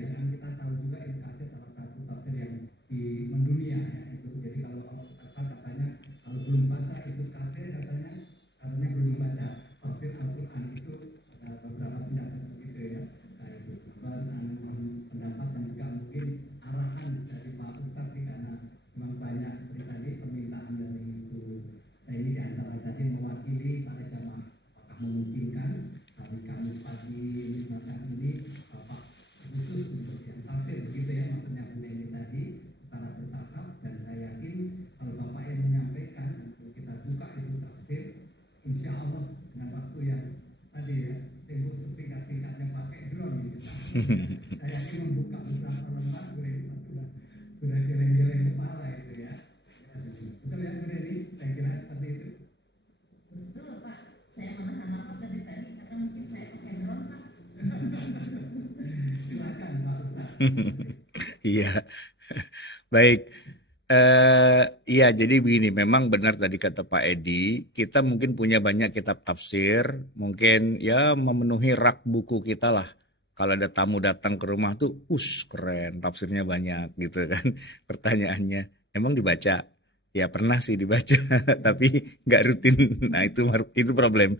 Saya ini membuka beberapa lembar sudah geleng-geleng kepala itu ya. Betul ya Bu Dedi? Saya kira seperti itu. Betul Pak, saya menahan nafas dari tadi karena mungkin saya pakai drone Pak. Silakan Pak Ustaz. Iya, baik. Iya, jadi begini, memang benar tadi kata Pak Edi, kita mungkin punya banyak kitab tafsir, mungkin ya memenuhi rak buku kita lah. Kalau ada tamu datang ke rumah tuh, keren, tafsirnya banyak gitu kan. Pertanyaannya, emang dibaca? Ya pernah sih dibaca, tapi nggak rutin. Nah itu problem.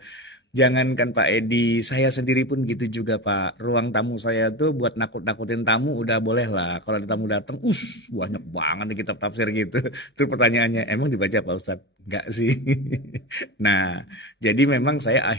Jangankan Pak Edi, saya sendiri pun gitu juga Pak. Ruang tamu saya tuh buat nakut-nakutin tamu udah boleh lah. Kalau ada tamu datang, banyak banget nih kitab tafsir gitu. Terus pertanyaannya, emang dibaca Pak Ustadz? Enggak sih. Nah, jadi memang saya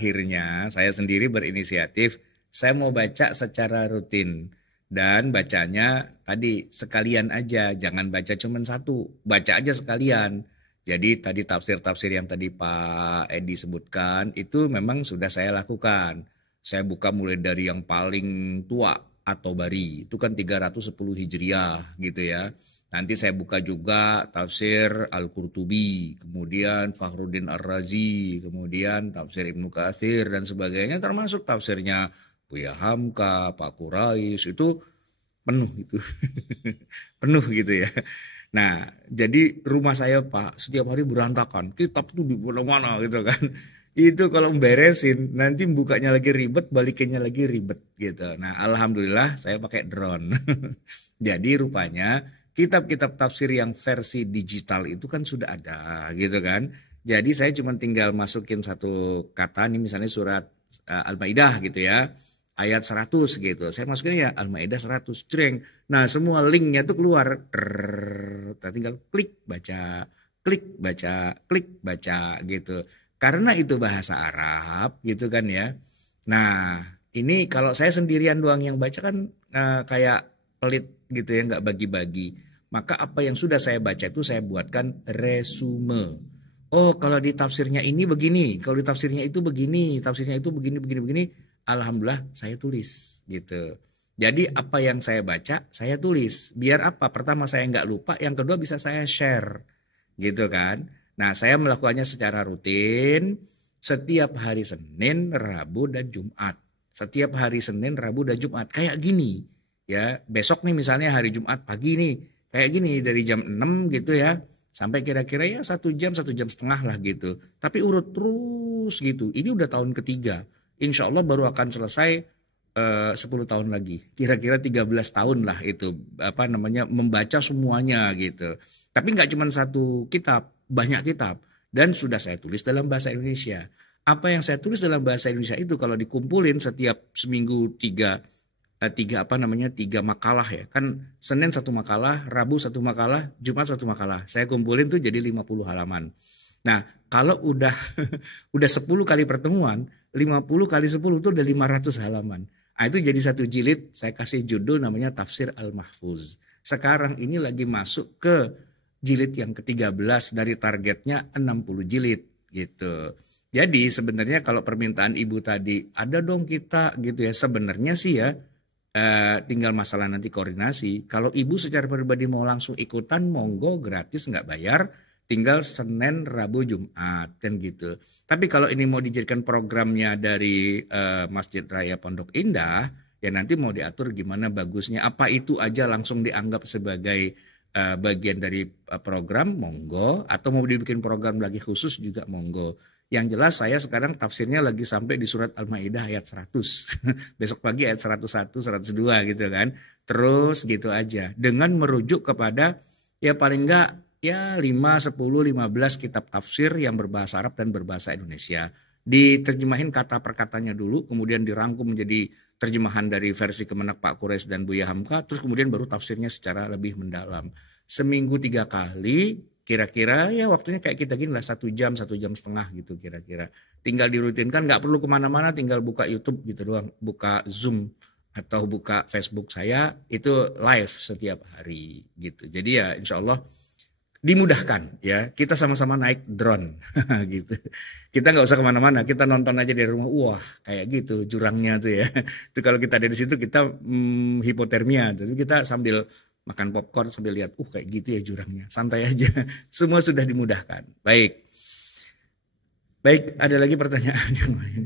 sendiri berinisiatif, saya mau baca secara rutin. Dan bacanya tadi sekalian aja, jangan baca cuma satu, baca aja sekalian. Jadi tadi tafsir-tafsir yang tadi Pak Edi sebutkan itu memang sudah saya lakukan. Saya buka mulai dari yang paling tua atau bari, itu kan 310 Hijriah gitu ya. Nanti saya buka juga tafsir Al-Qurtubi, kemudian Fakhruddin Ar-Razi, kemudian tafsir Ibnu Katsir dan sebagainya, termasuk tafsirnya Buya Hamka, Pak Quraisy, itu penuh itu. Penuh gitu ya. Nah, jadi rumah saya Pak setiap hari berantakan, kitab tuh di mana-mana gitu kan. Itu kalau beresin nanti bukanya lagi ribet, balikinnya lagi ribet gitu. Nah, alhamdulillah saya pakai drone. Jadi rupanya kitab-kitab tafsir yang versi digital itu kan sudah ada gitu kan. Jadi saya cuma tinggal masukin satu kata nih, misalnya surat Al-Maidah gitu ya, ayat 100 gitu. Saya masukin ya Al-Maidah 100, jreng. Nah, semua linknya tuh keluar. Kita tinggal klik baca, klik baca gitu. Karena itu bahasa Arab gitu kan ya. Nah, ini kalau saya sendirian doang yang baca kan kayak pelit gitu ya, nggak bagi-bagi. Maka apa yang sudah saya baca itu saya buatkan resume. Oh, kalau di tafsirnya ini begini, kalau di tafsirnya itu begini, tafsirnya itu begini. Alhamdulillah saya tulis gitu. Jadi apa yang saya baca saya tulis. Biar apa? Pertama saya nggak lupa, yang kedua bisa saya share gitu kan. Nah, saya melakukannya secara rutin setiap hari Senin, Rabu, dan Jumat. Setiap hari Senin, Rabu, dan Jumat. Kayak gini ya. Besok nih misalnya hari Jumat pagi nih. Kayak gini dari jam 6 gitu ya. Sampai kira-kira ya 1 jam, 1,5 jam lah gitu. Tapi urut terus gitu. Ini udah tahun ketiga. Insya Allah baru akan selesai 10 tahun lagi. Kira-kira 13 tahun lah itu membaca semuanya gitu. Tapi nggak cuma satu kitab, banyak kitab. Dan sudah saya tulis dalam bahasa Indonesia. Apa yang saya tulis dalam bahasa Indonesia itu kalau dikumpulin setiap seminggu tiga makalah ya. Kan Senin 1 makalah, Rabu 1 makalah, Jumat 1 makalah. Saya kumpulin tuh jadi 50 halaman. Nah, kalau udah 10 kali pertemuan, 50 kali 10 itu udah 500 halaman. Nah, itu jadi satu jilid, saya kasih judul namanya Tafsir Al-Mahfuz. Sekarang ini lagi masuk ke jilid yang ke-13 dari targetnya 60 jilid gitu. Jadi sebenarnya kalau permintaan Ibu tadi, ada dong kita gitu ya. Sebenarnya sih ya, tinggal masalah nanti koordinasi. Kalau Ibu secara pribadi mau langsung ikutan, monggo, gratis, nggak bayar. Tinggal Senin, Rabu, Jumat kan gitu. Tapi kalau ini mau dijadikan programnya dari Masjid Raya Pondok Indah, ya nanti mau diatur gimana bagusnya. Apa itu aja langsung dianggap sebagai bagian dari program, monggo. Atau mau dibikin program lagi khusus juga monggo. Yang jelas saya sekarang tafsirnya lagi sampai di surat Al-Maidah ayat 100. Besok pagi ayat 101, 102 gitu kan. Terus gitu aja. Dengan merujuk kepada ya paling enggak ya 5, 10, 15 kitab tafsir yang berbahasa Arab dan berbahasa Indonesia. Diterjemahin kata per katanya dulu, kemudian dirangkum menjadi terjemahan dari versi Kemenak Pak Quraisy dan Buya Hamka, terus kemudian baru tafsirnya secara lebih mendalam. Seminggu 3 kali, kira-kira ya waktunya kayak kita gini lah, 1 jam, 1,5 jam gitu kira-kira. Tinggal dirutinkan, nggak perlu kemana-mana, tinggal buka YouTube gitu doang, buka Zoom atau buka Facebook saya, itu live setiap hari gitu. Jadi ya insya Allah dimudahkan ya. Kita sama-sama naik drone gitu. Kita nggak usah kemana-mana, kita nonton aja dari rumah. Wah kayak gitu jurangnya tuh ya. Itu kalau kita ada di situ kita hipotermia. Jadi kita sambil makan popcorn sambil lihat, kayak gitu ya jurangnya. Santai aja. Semua sudah dimudahkan. Baik, ada lagi pertanyaan yang lain?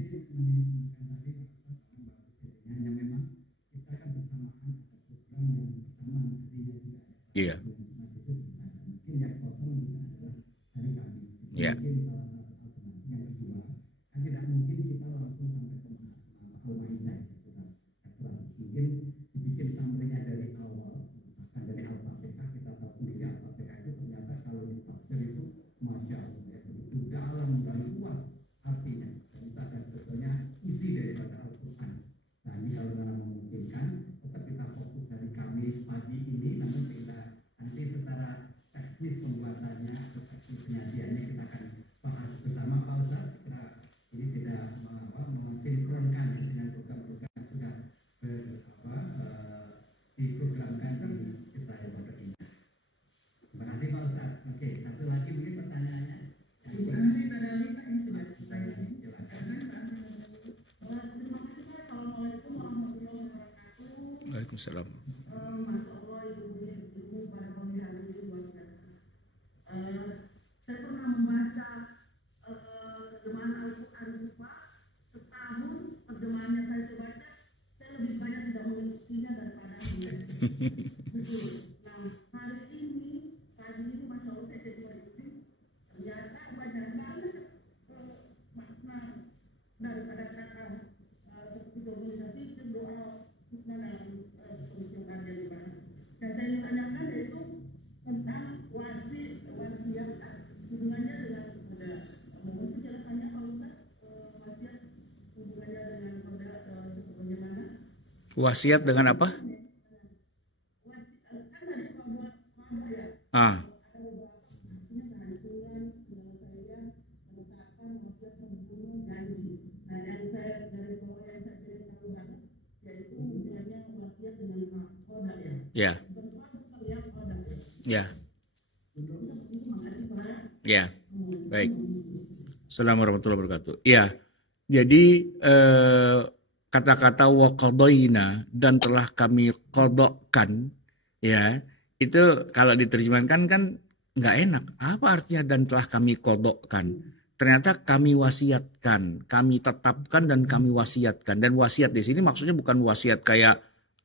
Iya. Ya. Waalaikumsalam. Saya pernah membaca terjemahan Al-Quran setahun, terjemahannya saya baca, saya lebih banyak tidak mengikutinya daripada dia. Nah, hari ini, pagi ini Masya Allah saya kedua itu, ternyata banyak banget makna daripada kata seperti organisasi dan doa makna dalam pemikiran yang dibahas. Dan saya ingin tanyakan yaitu tentang wasiat hubungannya dengan mohon penjelasannya Pak Ustaz, wasiat hubungannya dengan bagaimana? Wasiat dengan apa? Ya. Ya. Ya. Baik. Assalamualaikum warahmatullahi wabarakatuh. Ya. Jadi kata-kata wa qadaina dan telah kami qadokkan, ya, itu kalau diterjemahkan kan nggak enak. Apa artinya dan telah kami qadokkan? Ternyata kami wasiatkan, kami tetapkan dan kami wasiatkan. Dan wasiat di sini maksudnya bukan wasiat kayak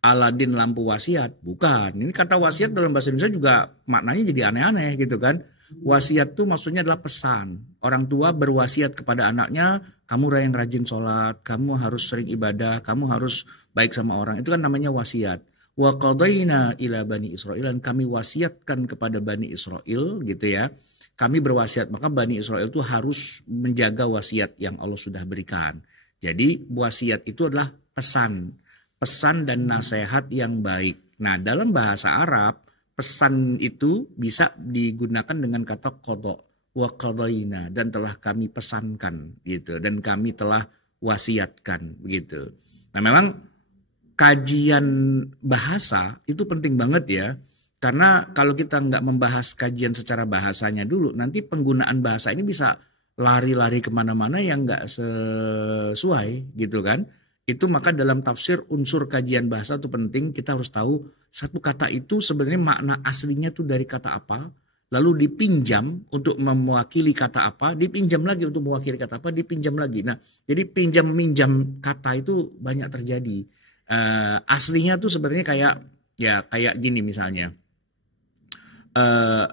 Aladin lampu wasiat, bukan. Ini kata wasiat dalam bahasa Indonesia juga maknanya jadi aneh-aneh gitu kan. Wasiat tuh maksudnya adalah pesan. Orang tua berwasiat kepada anaknya, kamu yang rajin sholat, kamu harus sering ibadah, kamu harus baik sama orang. Itu kan namanya wasiat. Wa qadaina ila bani Israil, dan kami wasiatkan kepada bani Israel gitu ya. Kami berwasiat, maka bani Israel itu harus menjaga wasiat yang Allah sudah berikan. Jadi wasiat itu adalah pesan dan nasihat yang baik. Nah, dalam bahasa Arab pesan itu bisa digunakan dengan kata qada, wa qadaina, dan telah kami pesankan gitu, dan kami telah wasiatkan begitu. Nah, memang kajian bahasa itu penting banget ya, karena kalau kita nggak membahas kajian secara bahasanya dulu, nanti penggunaan bahasa ini bisa lari-lari kemana-mana yang nggak sesuai gitu kan. Itu maka dalam tafsir unsur kajian bahasa itu penting. Kita harus tahu satu kata itu sebenarnya makna aslinya tuh dari kata apa, lalu dipinjam untuk mewakili kata apa, dipinjam lagi untuk mewakili kata apa, dipinjam lagi. Nah, jadi pinjam-minjam kata itu banyak terjadi. Aslinya tuh sebenarnya kayak gini misalnya.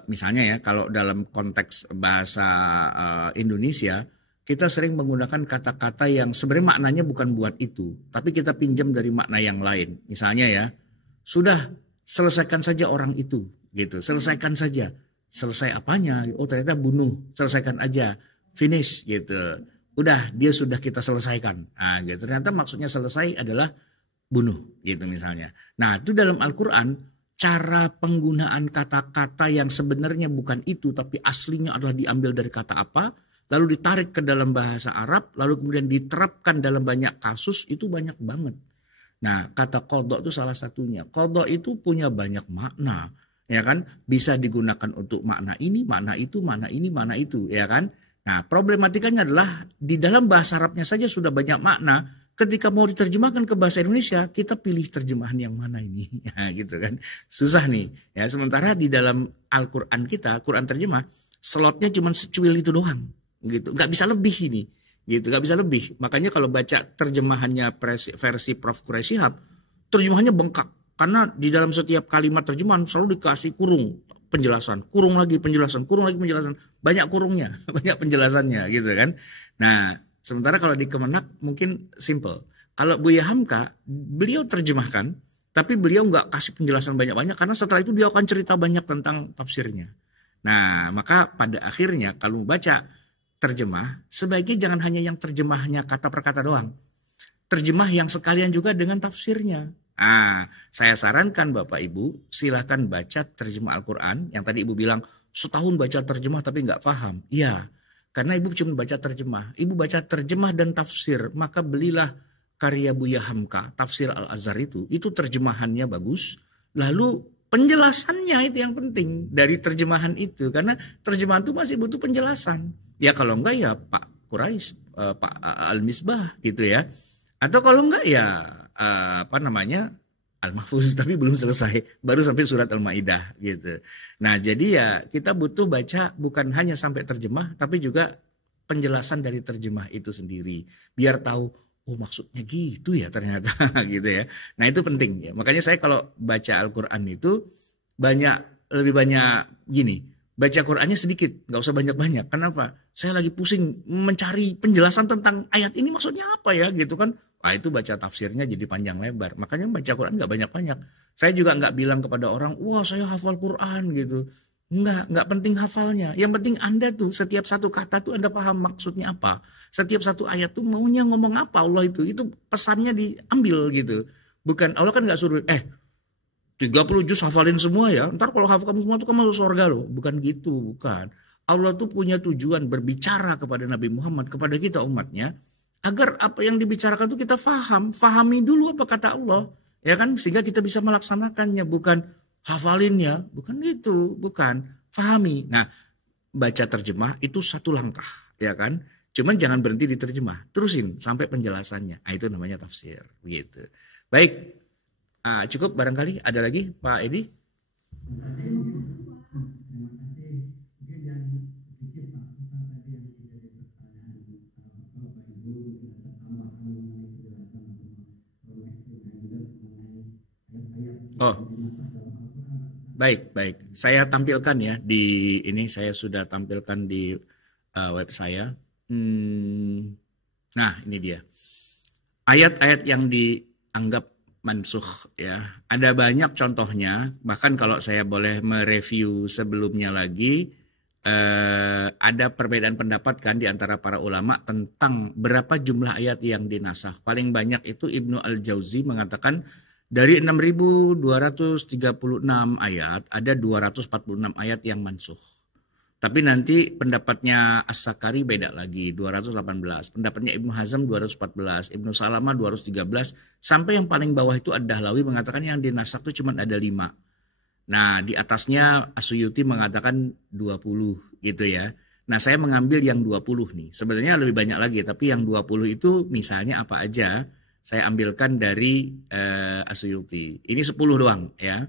Misalnya ya, kalau dalam konteks bahasa Indonesia, kita sering menggunakan kata-kata yang sebenarnya maknanya bukan buat itu, tapi kita pinjam dari makna yang lain. Misalnya ya, sudah selesaikan saja orang itu, gitu. Selesaikan saja. Selesai apanya? Oh ternyata bunuh. Selesaikan aja. Finish, gitu. Udah, dia sudah kita selesaikan. Nah, gitu. Ternyata maksudnya selesai adalah bunuh, gitu misalnya. Nah, itu dalam Al-Quran, cara penggunaan kata-kata yang sebenarnya bukan itu, tapi aslinya adalah diambil dari kata apa, lalu ditarik ke dalam bahasa Arab, lalu kemudian diterapkan dalam banyak kasus, itu banyak banget. Nah, kata qada itu salah satunya. Qada itu punya banyak makna. ya kan? Bisa digunakan untuk makna ini, makna itu, makna ini, makna itu, ya kan? Nah, problematikanya adalah di dalam bahasa Arabnya saja sudah banyak makna. Ketika mau diterjemahkan ke bahasa Indonesia, kita pilih terjemahan yang mana ini, ya, gitu kan? Susah nih. Ya, sementara di dalam Al-Quran kita, Quran terjemah, slotnya cuma secuil itu doang, gitu. Nggak bisa lebih ini, gitu. Nggak bisa lebih. Makanya kalau baca terjemahannya versi Prof. Quraisy Shihab, terjemahannya bengkak. Karena di dalam setiap kalimat terjemahan selalu dikasih kurung penjelasan, kurung lagi penjelasan, kurung lagi penjelasan. Banyak kurungnya, banyak penjelasannya, gitu kan? Nah, sementara kalau di Kemenak mungkin simple. Kalau Buya Hamka, beliau terjemahkan, tapi beliau nggak kasih penjelasan banyak-banyak karena setelah itu dia akan cerita banyak tentang tafsirnya. Nah, maka pada akhirnya kalau baca terjemah, sebaiknya jangan hanya yang terjemahnya kata per kata doang. Terjemah yang sekalian juga dengan tafsirnya. Saya sarankan Bapak Ibu, silahkan baca terjemah Al-Quran. Yang tadi Ibu bilang, setahun baca terjemah tapi nggak paham. Iya. Karena Ibu cuma baca terjemah. Ibu baca terjemah dan tafsir. Maka belilah karya Buya Hamka. Tafsir Al-Azhar itu terjemahannya bagus. Lalu penjelasannya itu yang penting dari terjemahan itu. Karena terjemahan itu masih butuh penjelasan. Ya kalau enggak ya Pak Quraisy, Pak Al-Misbah gitu ya. Atau kalau enggak ya Al-Mahfuz, tapi belum selesai, baru sampai surat Al-Maidah gitu. Nah, jadi ya kita butuh baca bukan hanya sampai terjemah, tapi juga penjelasan dari terjemah itu sendiri, biar tahu oh maksudnya gitu ya ternyata gitu ya. Nah, itu penting ya. Makanya saya kalau baca Al-Qur'an itu lebih banyak gini, baca Qur'annya sedikit, nggak usah banyak-banyak. Kenapa? Saya lagi pusing mencari penjelasan tentang ayat ini maksudnya apa ya gitu kan. Nah, itu baca tafsirnya jadi panjang lebar. Makanya baca Quran nggak banyak-banyak. Saya juga nggak bilang kepada orang, wah saya hafal Quran gitu. Nggak penting hafalnya. Yang penting Anda tuh setiap satu kata tuh Anda paham maksudnya apa. Setiap satu ayat tuh maunya ngomong apa Allah itu. Itu pesannya diambil gitu. Bukan, Allah kan nggak suruh, 30 juz hafalin semua ya. Ntar kalau hafalkan semua tuh kamu masuk surga loh. Bukan gitu, bukan. Allah tuh punya tujuan berbicara kepada Nabi Muhammad, kepada kita umatnya. Agar apa yang dibicarakan itu kita fahami dulu apa kata Allah, ya kan, sehingga kita bisa melaksanakannya, bukan hafalinnya, bukan itu, bukan, fahami. Nah, baca terjemah itu satu langkah, ya kan, cuman jangan berhenti di terjemah, terusin sampai penjelasannya. Nah, itu namanya tafsir, begitu. Baik, cukup barangkali, ada lagi Pak Edi? Oh, baik. Saya tampilkan ya di ini, saya sudah tampilkan di web saya. Nah, ini dia. Ayat-ayat yang dianggap mansukh ya. Ada banyak contohnya, bahkan kalau saya boleh mereview sebelumnya lagi, ada perbedaan pendapat kan di antara para ulama tentang berapa jumlah ayat yang dinasakh. Paling banyak itu Ibnu Al-Jauzi mengatakan dari 6.236 ayat, ada 246 ayat yang mansukh. Tapi nanti pendapatnya As-Sakari beda lagi, 218. Pendapatnya Ibnu Hazm 214, Ibnu Salamah 213, sampai yang paling bawah itu Ad-Dahlawi mengatakan yang dinasakh itu cuma ada 5. Nah, di atasnya As-Suyuti mengatakan 20 gitu ya. Nah, saya mengambil yang 20 nih. Sebenarnya lebih banyak lagi, tapi yang 20 itu misalnya apa aja? Saya ambilkan dari As-Suyuti. Ini 10 doang ya.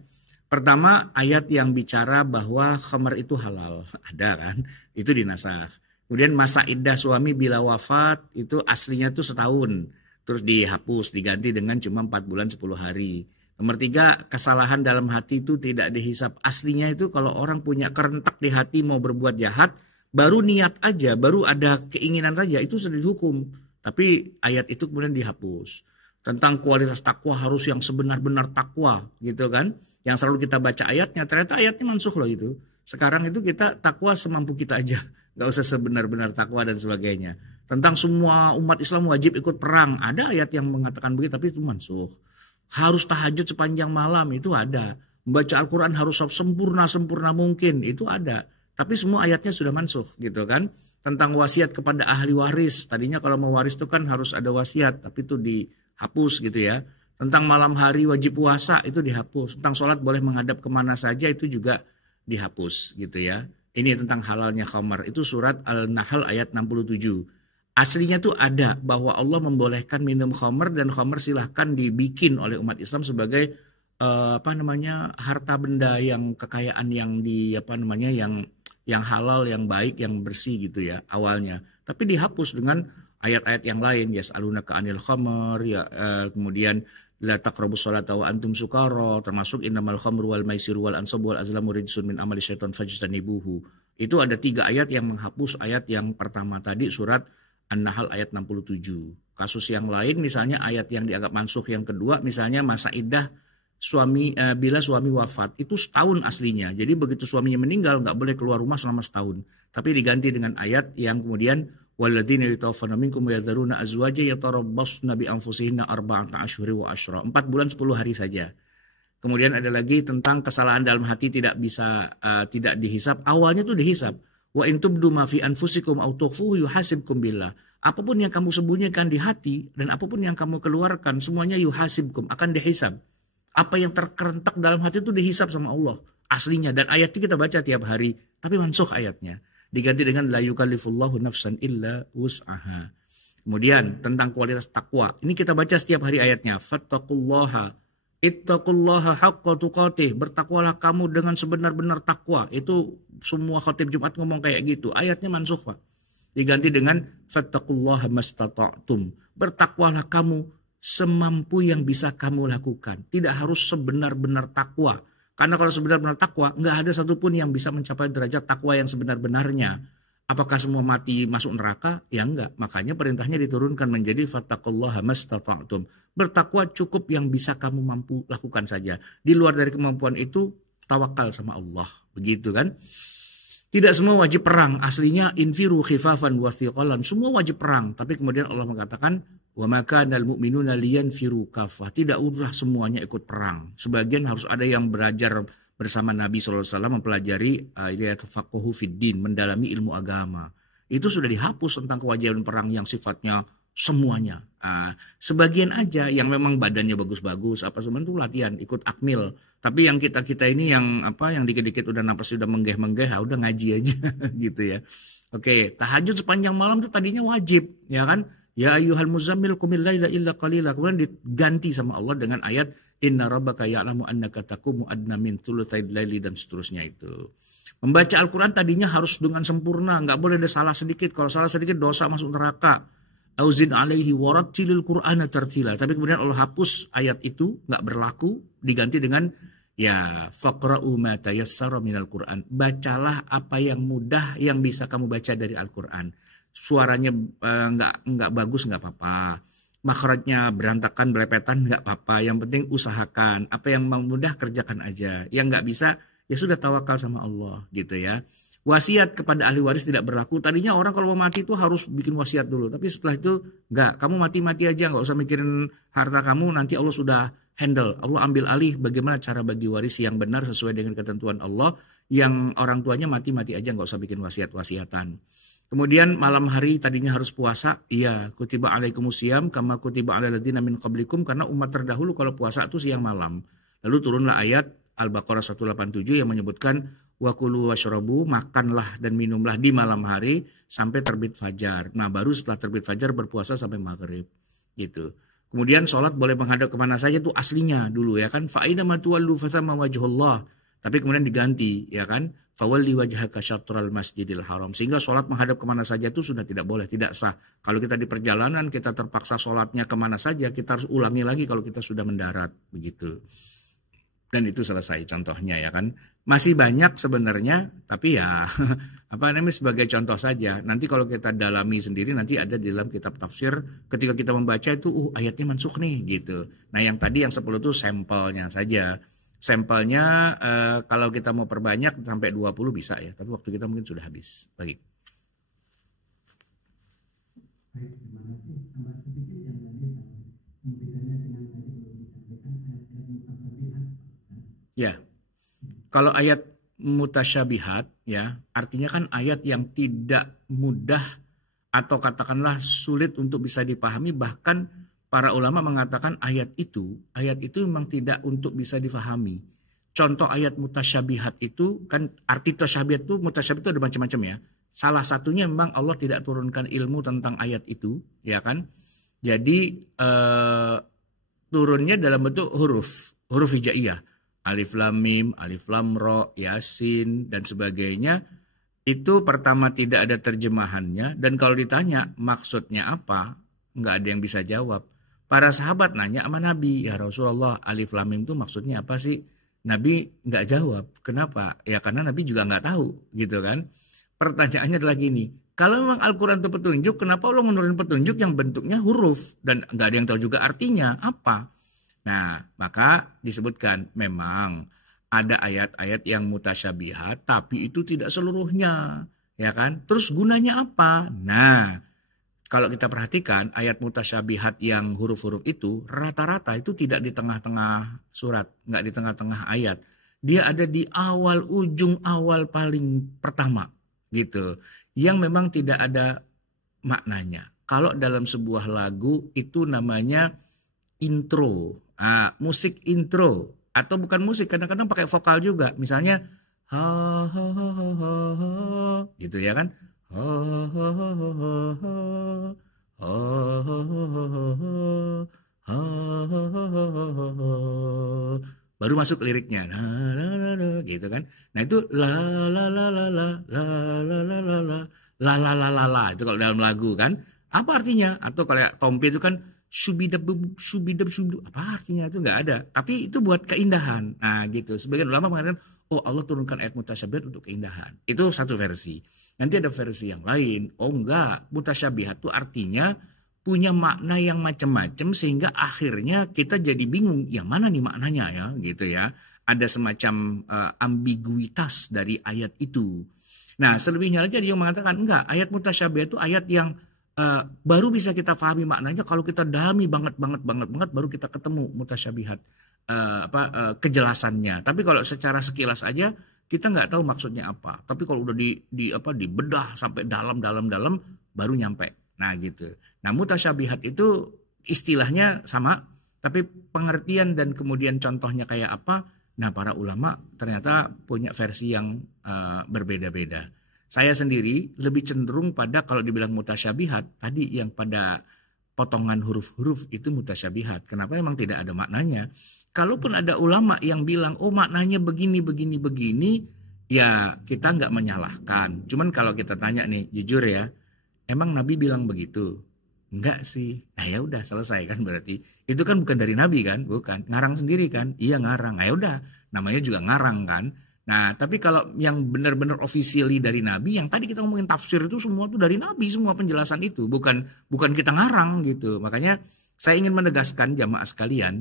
Pertama, ayat yang bicara bahwa khamr itu halal. Ada kan? Itu dinasakh. Kemudian masa iddah suami bila wafat itu aslinya tuh setahun. Terus dihapus, diganti dengan cuma 4 bulan 10 hari. Nomor 3, kesalahan dalam hati itu tidak dihisap. Aslinya itu kalau orang punya kerentak di hati mau berbuat jahat, baru niat aja, baru ada keinginan saja, itu sudah dihukum. Tapi ayat itu kemudian dihapus. Tentang kualitas takwa harus yang sebenar-benar takwa gitu kan. Yang selalu kita baca ayatnya, ternyata ayatnya mansukh loh itu. Sekarang itu kita takwa semampu kita aja. Gak usah sebenar-benar takwa dan sebagainya. Tentang semua umat Islam wajib ikut perang. Ada ayat yang mengatakan begitu, tapi itu mansukh. Harus tahajud sepanjang malam, itu ada. Membaca Al-Quran harus sempurna mungkin, itu ada. Tapi semua ayatnya sudah mansukh gitu kan. Tentang wasiat kepada ahli waris. Tadinya kalau mau waris itu kan harus ada wasiat, tapi itu dihapus gitu ya. Tentang malam hari wajib puasa itu dihapus. Tentang sholat boleh menghadap kemana saja itu juga dihapus gitu ya. Ini tentang halalnya khamar. Itu surat Al-Nahl ayat 67. Aslinya tuh ada bahwa Allah membolehkan minum khamar dan khamar silahkan dibikin oleh umat Islam sebagai harta benda yang kekayaan yang yang halal, yang baik, yang bersih gitu ya awalnya. Tapi dihapus dengan ayat-ayat yang lain, yas'alunaka 'anil khamr, kemudian la taqrabus sholata wa antum sukara, termasuk innamal khamru wal maisiru wal ansabu wal azlamu rijsun min amali syaitan fajtanibuhu. Itu ada 3 ayat yang menghapus ayat yang pertama tadi, surat An-Nahl ayat 67. Kasus yang lain misalnya ayat yang dianggap mansukh yang kedua, misalnya masa iddah bila suami wafat itu setahun aslinya. Jadi begitu suaminya meninggal nggak boleh keluar rumah selama setahun. Tapi diganti dengan ayat yang kemudian walladzina yatawaffawna minkum wa yadharuna azwaja yatarabbasna bi anfusihinna arba'ata asyhuri wa asyra. 4 bulan 10 hari saja. Kemudian ada lagi tentang kesalahan dalam hati tidak bisa tidak dihisab. Awalnya tuh dihisab. Wa in tubdu ma fi anfusikum aw tukhfuhu yuhasibkum billah. Apapun yang kamu sembunyikan di hati dan apapun yang kamu keluarkan semuanya yuhasibkum, akan dihisab. Apa yang terkerentak dalam hati itu dihisab sama Allah aslinya, dan ayat itu kita baca tiap hari, tapi mansukh ayatnya diganti dengan la yukallifullahu nafsan illa wus'aha. Kemudian tentang kualitas takwa, ini kita baca setiap hari ayatnya, fattaqullaha ittaqullaha haqqa tuqatih, bertakwalah kamu dengan sebenar-benar takwa. Itu semua khatib Jumat ngomong kayak gitu. Ayatnya mansukh, Pak. Diganti dengan fattaqullaha mastata'tum, bertakwalah kamu semampu yang bisa kamu lakukan. Tidak harus sebenar-benar takwa. Karena kalau sebenar-benar takwa, nggak ada satupun yang bisa mencapai derajat takwa yang sebenar-benarnya. Apakah semua mati masuk neraka? Ya enggak. Makanya perintahnya diturunkan menjadi fattaqullaha mastata'tum. Bertakwa cukup yang bisa kamu mampu lakukan saja. Di luar dari kemampuan itu, tawakal sama Allah. Begitu kan? Tidak semua wajib perang. Aslinya infiru khifafan wa thiqalan. Semua wajib perang. Tapi kemudian Allah mengatakan wa ma kana al-mu'minuna liyanfiru kaffah. Tidak usah semuanya ikut perang. Sebagian harus ada yang belajar bersama Nabi SAW mempelajari yatafaqahu fid-din, mendalami ilmu agama. Itu sudah dihapus tentang kewajiban perang yang sifatnya semuanya. Sebagian aja yang memang badannya bagus-bagus, apa sebenarnya itu latihan, ikut akmil. Tapi yang kita ini yang dikit-dikit udah napas sudah menggeh-menggeh, udah ngaji aja gitu ya. Oke, tahajud sepanjang malam itu tadinya wajib, ya kan? Ya ayyuhal muzammil qumil laila illa qalila. Kemudian diganti sama Allah dengan ayat inna rabbaka ya'lamu annaka taqumu adna min thulutsail laili dan seterusnya itu. Membaca Al-Qur'an tadinya harus dengan sempurna, nggak boleh ada salah sedikit. Kalau salah sedikit dosa masuk neraka. Auzin alaihi warattilil qur'ana tartila. Tapi kemudian Allah hapus ayat itu, nggak berlaku, diganti dengan ya faqra'u ma tayassara minal Qur'an. Bacalah apa yang mudah yang bisa kamu baca dari Al-Qur'an. Suaranya nggak bagus nggak apa-apa. Makhrajnya berantakan belepetan nggak apa-apa. Yang penting usahakan. Apa yang mudah kerjakan aja. Yang nggak bisa ya sudah tawakal sama Allah gitu ya. Wasiat kepada ahli waris tidak berlaku. Tadinya orang kalau mau mati itu harus bikin wasiat dulu. Tapi setelah itu enggak. Kamu mati-mati aja. Enggak usah mikirin harta kamu. Nanti Allah sudah handle. Allah ambil alih bagaimana cara bagi waris yang benar sesuai dengan ketentuan Allah. Yang orang tuanya mati-mati aja. Enggak usah bikin wasiat-wasiatan. Kemudian malam hari tadinya harus puasa. Iya. Kutiba alaikumusiyam kama kutiba ala ladina min qablikum. Karena umat terdahulu kalau puasa itu siang malam. Lalu turunlah ayat Al-Baqarah 187 yang menyebutkan wakulu washrabu, makanlah dan minumlah di malam hari sampai terbit fajar. Nah baru setelah terbit fajar berpuasa sampai maghrib gitu. Kemudian sholat boleh menghadap kemana saja itu aslinya dulu ya kan. Fa'ina matuwallu fathamma wajhullah. Tapi kemudian diganti ya kan. Fawalli wajhaka syatral masjidil haram. Sehingga sholat menghadap kemana saja itu sudah tidak boleh, tidak sah. Kalau kita di perjalanan kita terpaksa sholatnya kemana saja, kita harus ulangi lagi kalau kita sudah mendarat begitu. Dan itu selesai contohnya ya kan. Masih banyak sebenarnya, tapi ya sebagai contoh saja. Nanti kalau kita dalami sendiri nanti ada di dalam kitab tafsir ketika kita membaca itu ayatnya mansukh nih gitu. Nah yang tadi yang 10 itu sampelnya saja. Sampelnya kalau kita mau perbanyak sampai 20 bisa ya, tapi waktu kita mungkin sudah habis. Baik. Baik, terima kasih. Tambah sedikit yang tadi bedanya dengan tadi belum disampaikan ayat-ayat mutasyabihat. Ya. Kalau ayat mutasyabihat ya, artinya kan ayat yang tidak mudah atau katakanlah sulit untuk bisa dipahami, bahkan para ulama mengatakan ayat itu memang tidak untuk bisa difahami. Contoh ayat mutasyabihat itu kan, arti mutasyabihat itu ada macam-macam ya. Salah satunya memang Allah tidak turunkan ilmu tentang ayat itu, ya kan? Jadi turunnya dalam bentuk huruf hijaiyah, alif lam mim, alif lam ra, yasin dan sebagainya. Itu pertama tidak ada terjemahannya, dan kalau ditanya maksudnya apa, nggak ada yang bisa jawab. Para sahabat nanya sama Nabi, ya Rasulullah, alif lam mim itu maksudnya apa sih? Nabi nggak jawab. Kenapa? Ya karena Nabi juga nggak tahu, gitu kan. Pertanyaannya adalah gini, kalau memang Al-Quran itu petunjuk, kenapa Allah menurunkan petunjuk yang bentuknya huruf dan nggak ada yang tahu juga artinya apa? Nah, maka disebutkan memang ada ayat-ayat yang mutasyabihat, tapi itu tidak seluruhnya, ya kan? Terus gunanya apa? Nah, kalau kita perhatikan ayat mutasyabihat yang huruf-huruf itu rata-rata itu tidak di tengah-tengah surat, nggak di tengah-tengah ayat. Dia ada di awal, ujung awal paling pertama gitu. Yang memang tidak ada maknanya. Kalau dalam sebuah lagu itu namanya intro, musik intro, atau bukan musik, kadang-kadang pakai vokal juga. Misalnya ha ha ha ha ha, gitu ya kan? Baru masuk liriknya, gitu kan? Nah itu la la la la la la la la la la la la la la la, itu kalau dalam lagu kan? Apa artinya? Atau kalau Tompi itu kan subidab subidab subidab, apa artinya? Itu nggak ada. Tapi itu buat keindahan. Nah gitu. Sebagian ulama mengatakan, oh Allah turunkan ayat mutasyabihat untuk keindahan. Itu satu versi. Nanti ada versi yang lain. Oh enggak, mutasyabihat itu artinya punya makna yang macam-macam sehingga akhirnya kita jadi bingung yang mana nih maknanya ya, gitu ya. Ada semacam ambiguitas dari ayat itu. Nah, selebihnya lagi dia mengatakan enggak, ayat mutasyabihat itu ayat yang baru bisa kita pahami maknanya kalau kita dalami banget baru kita ketemu mutasyabihat kejelasannya. Tapi kalau secara sekilas aja kita nggak tahu maksudnya apa. Tapi kalau udah dibedah sampai dalam baru nyampe. Nah gitu. Nah mutasyabihat itu istilahnya sama, tapi pengertian dan kemudian contohnya kayak apa. Nah para ulama ternyata punya versi yang berbeda-beda. Saya sendiri lebih cenderung pada kalau dibilang mutasyabihat tadi yang pada potongan huruf-huruf itu mutasyabihat. Kenapa? Memang tidak ada maknanya. Kalaupun ada ulama yang bilang, oh maknanya begini, ya kita nggak menyalahkan. Cuman kalau kita tanya nih, jujur ya, emang Nabi bilang begitu? Enggak sih. Nah ya udah selesai kan berarti. Itu kan bukan dari Nabi kan? Bukan. Ngarang sendiri kan? Iya ngarang. Nah ya udah, namanya juga ngarang kan? Nah tapi kalau yang benar-benar officially dari Nabi, yang tadi kita ngomongin tafsir itu semua tuh dari Nabi, semua penjelasan itu. Bukan kita ngarang gitu. Makanya saya ingin menegaskan jamaah sekalian,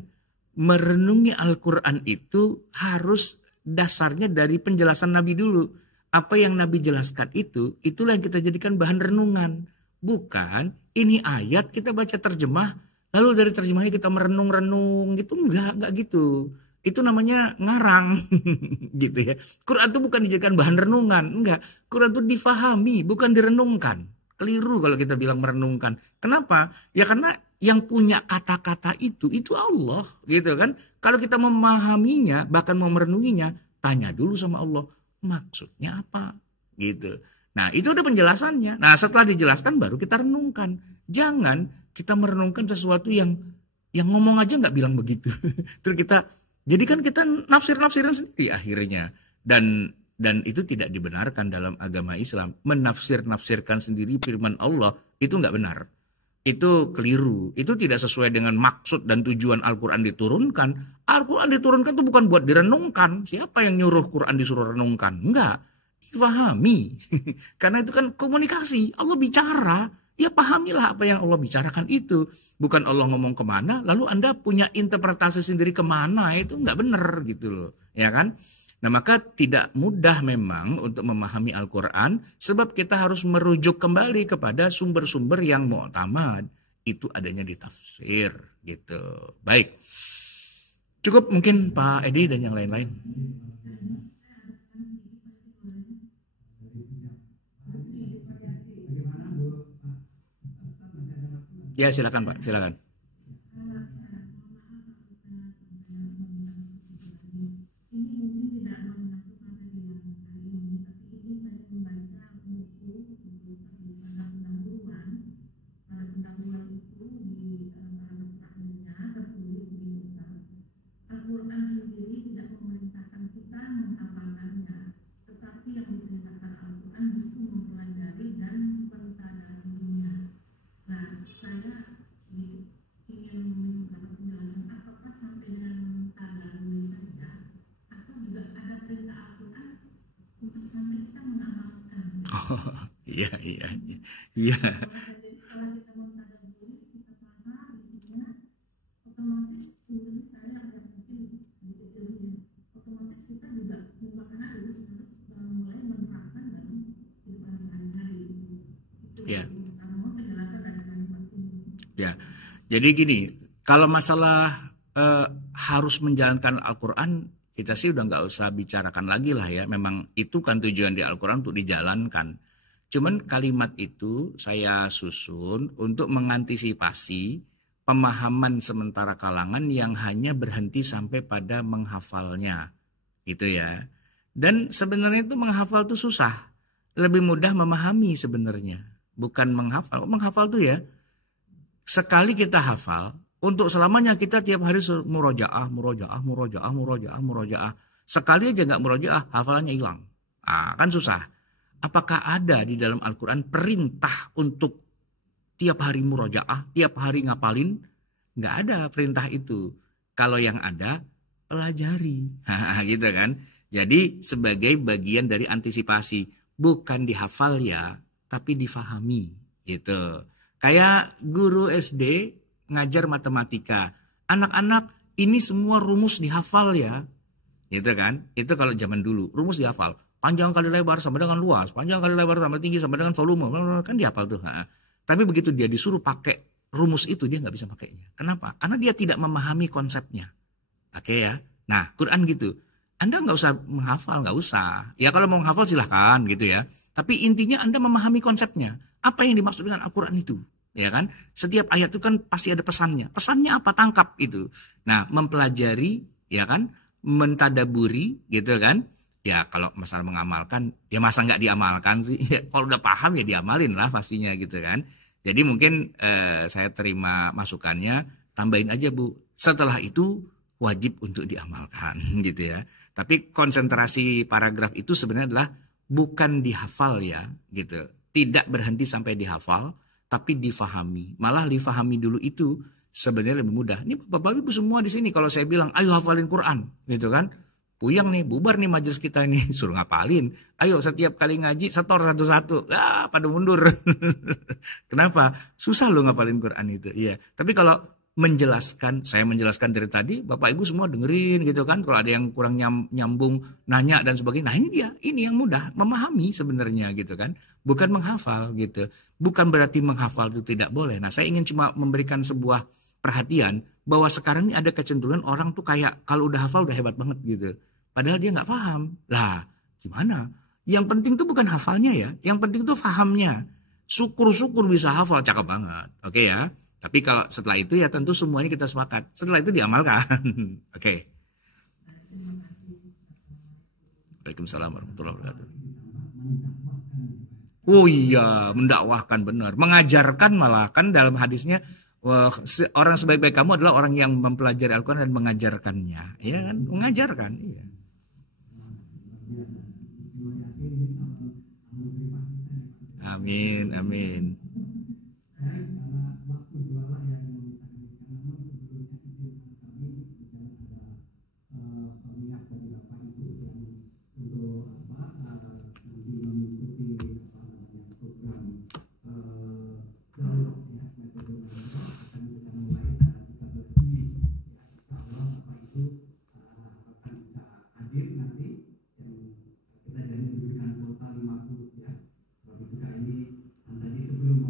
merenungi Al-Quran itu harus dasarnya dari penjelasan Nabi dulu. Apa yang Nabi jelaskan itu, itulah yang kita jadikan bahan renungan. Bukan, ini ayat kita baca terjemah, lalu dari terjemahnya kita merenung-renung gitu. Enggak gitu. Itu namanya ngarang gitu ya. Quran itu bukan dijadikan bahan renungan, enggak. Quran itu difahami, bukan direnungkan. Keliru kalau kita bilang merenungkan. Kenapa? Ya karena yang punya kata-kata itu Allah gitu kan. Kalau kita memahaminya, bahkan mau merenunginya, tanya dulu sama Allah, maksudnya apa gitu. Nah itu ada penjelasannya. Nah setelah dijelaskan baru kita renungkan. Jangan kita merenungkan sesuatu yang ngomong aja nggak bilang begitu. Terus kita jadikan kita nafsiran sendiri akhirnya. Dan itu tidak dibenarkan dalam agama Islam. Menafsirkan sendiri firman Allah itu nggak benar. Itu keliru. Itu tidak sesuai dengan maksud dan tujuan Al-Quran diturunkan. Al-Quran diturunkan itu bukan buat direnungkan. Siapa yang nyuruh Quran disuruh renungkan? Enggak. Difahami. Karena itu kan komunikasi. Allah bicara. Ya pahamilah apa yang Allah bicarakan itu. Bukan Allah ngomong kemana, lalu Anda punya interpretasi sendiri kemana. Itu enggak benar gitu loh. Ya kan? Nah maka tidak mudah memang untuk memahami Al-Quran, sebab kita harus merujuk kembali kepada sumber-sumber yang mu'tamad. Itu adanya di tafsir gitu. Baik, cukup mungkin Pak Edi dan yang lain-lain. Ya silakan Pak, silakan. sampai kita mengamalkan. Iya, iya, iya. Jadi setelah kita mentadaburi, kita paham isinya, otomatis mungkin saya yang mungkin sedikit ilmunya, otomatis kita juga harus mulai menerapkan dalam kehidupan sehari-hari. Itu Ya. sama penjelasan dari kalimat ini. Ya, jadi gini, kalau masalah harus menjalankan Al-Quran, kita sih udah nggak usah bicarakan lagi lah ya. Memang itu kan tujuan di Al-Quran untuk dijalankan. Cuman kalimat itu saya susun untuk mengantisipasi pemahaman sementara kalangan yang hanya berhenti sampai pada menghafalnya, gitu ya. Dan sebenarnya itu menghafal itu susah, lebih mudah memahami sebenarnya, bukan menghafal. Menghafal tuh ya, sekali kita hafal, untuk selamanya kita tiap hari murojaah, murojaah, murojaah, murojaah, murojaah. Sekali aja nggak murojaah, hafalannya hilang. Kan susah. Apakah ada di dalam Al-Quran perintah untuk tiap hari murojaah, tiap hari ngapalin? Nggak ada perintah itu. Kalau yang ada, pelajari. Gitu kan. Jadi sebagai bagian dari antisipasi. Bukan dihafal ya, tapi difahami. Gitu. Kayak guru SD ngajar matematika. Anak-anak ini semua rumus dihafal ya. Gitu kan. Itu kalau zaman dulu. Rumus dihafal. Panjang kali lebar sama dengan luas. Panjang kali lebar sama tinggi sama dengan volume. Kan dihafal tuh. Tapi begitu dia disuruh pakai rumus itu, dia nggak bisa pakainya. Kenapa? Karena dia tidak memahami konsepnya. Oke ya. Nah, Quran gitu. Anda nggak usah menghafal, nggak usah. Ya kalau mau menghafal silahkan gitu ya. Tapi intinya Anda memahami konsepnya. Apa yang dimaksud dengan Al-Quran itu? Ya kan? Setiap ayat itu kan pasti ada pesannya. Pesannya apa? Tangkap itu. Nah, mempelajari, ya kan? Mentadaburi, gitu kan? Ya kalau masalah mengamalkan, ya masa nggak diamalkan sih? Ya, kalau udah paham ya diamalin lah pastinya gitu kan. Jadi mungkin saya terima masukannya, tambahin aja Bu. Setelah itu wajib untuk diamalkan gitu ya. Tapi konsentrasi paragraf itu sebenarnya adalah bukan dihafal ya gitu. Tidak berhenti sampai dihafal, tapi difahami. Malah difahami dulu itu sebenarnya lebih mudah. Ini Bapak Ibu semua di sini kalau saya bilang ayo hafalin Quran gitu kan. Puyang nih, bubar nih majelis kita ini, suruh ngapalin. Ayo setiap kali ngaji setor satu-satu. Pada mundur. Kenapa? Susah loh ngapalin Quran itu. Iya. Tapi kalau menjelaskan, saya menjelaskan dari tadi, Bapak Ibu semua dengerin gitu kan. Kalau ada yang kurang nyambung, nanya dan sebagainya. Nah ini dia, ini yang mudah, memahami sebenarnya gitu kan. Bukan menghafal gitu. Bukan berarti menghafal itu tidak boleh. Nah saya ingin cuma memberikan sebuah perhatian bahwa sekarang ini ada kecenderungan orang tuh kayak kalau udah hafal udah hebat banget gitu. Padahal dia nggak paham. Lah, gimana? Yang penting tuh bukan hafalnya ya. Yang penting tuh pahamnya. Syukur-syukur bisa hafal, cakep banget. Oke ya. Tapi kalau setelah itu ya tentu semuanya kita sepakat. Setelah itu diamalkan. Oke. Waalaikumsalam warahmatullahi wabarakatuh. Oh iya, mendakwahkan benar. Mengajarkan malah kan dalam hadisnya orang sebaik-baik kamu adalah orang yang mempelajari Al-Quran dan mengajarkannya. Ya kan? Mengajarkan. Iya. Amin, amin. Sebelum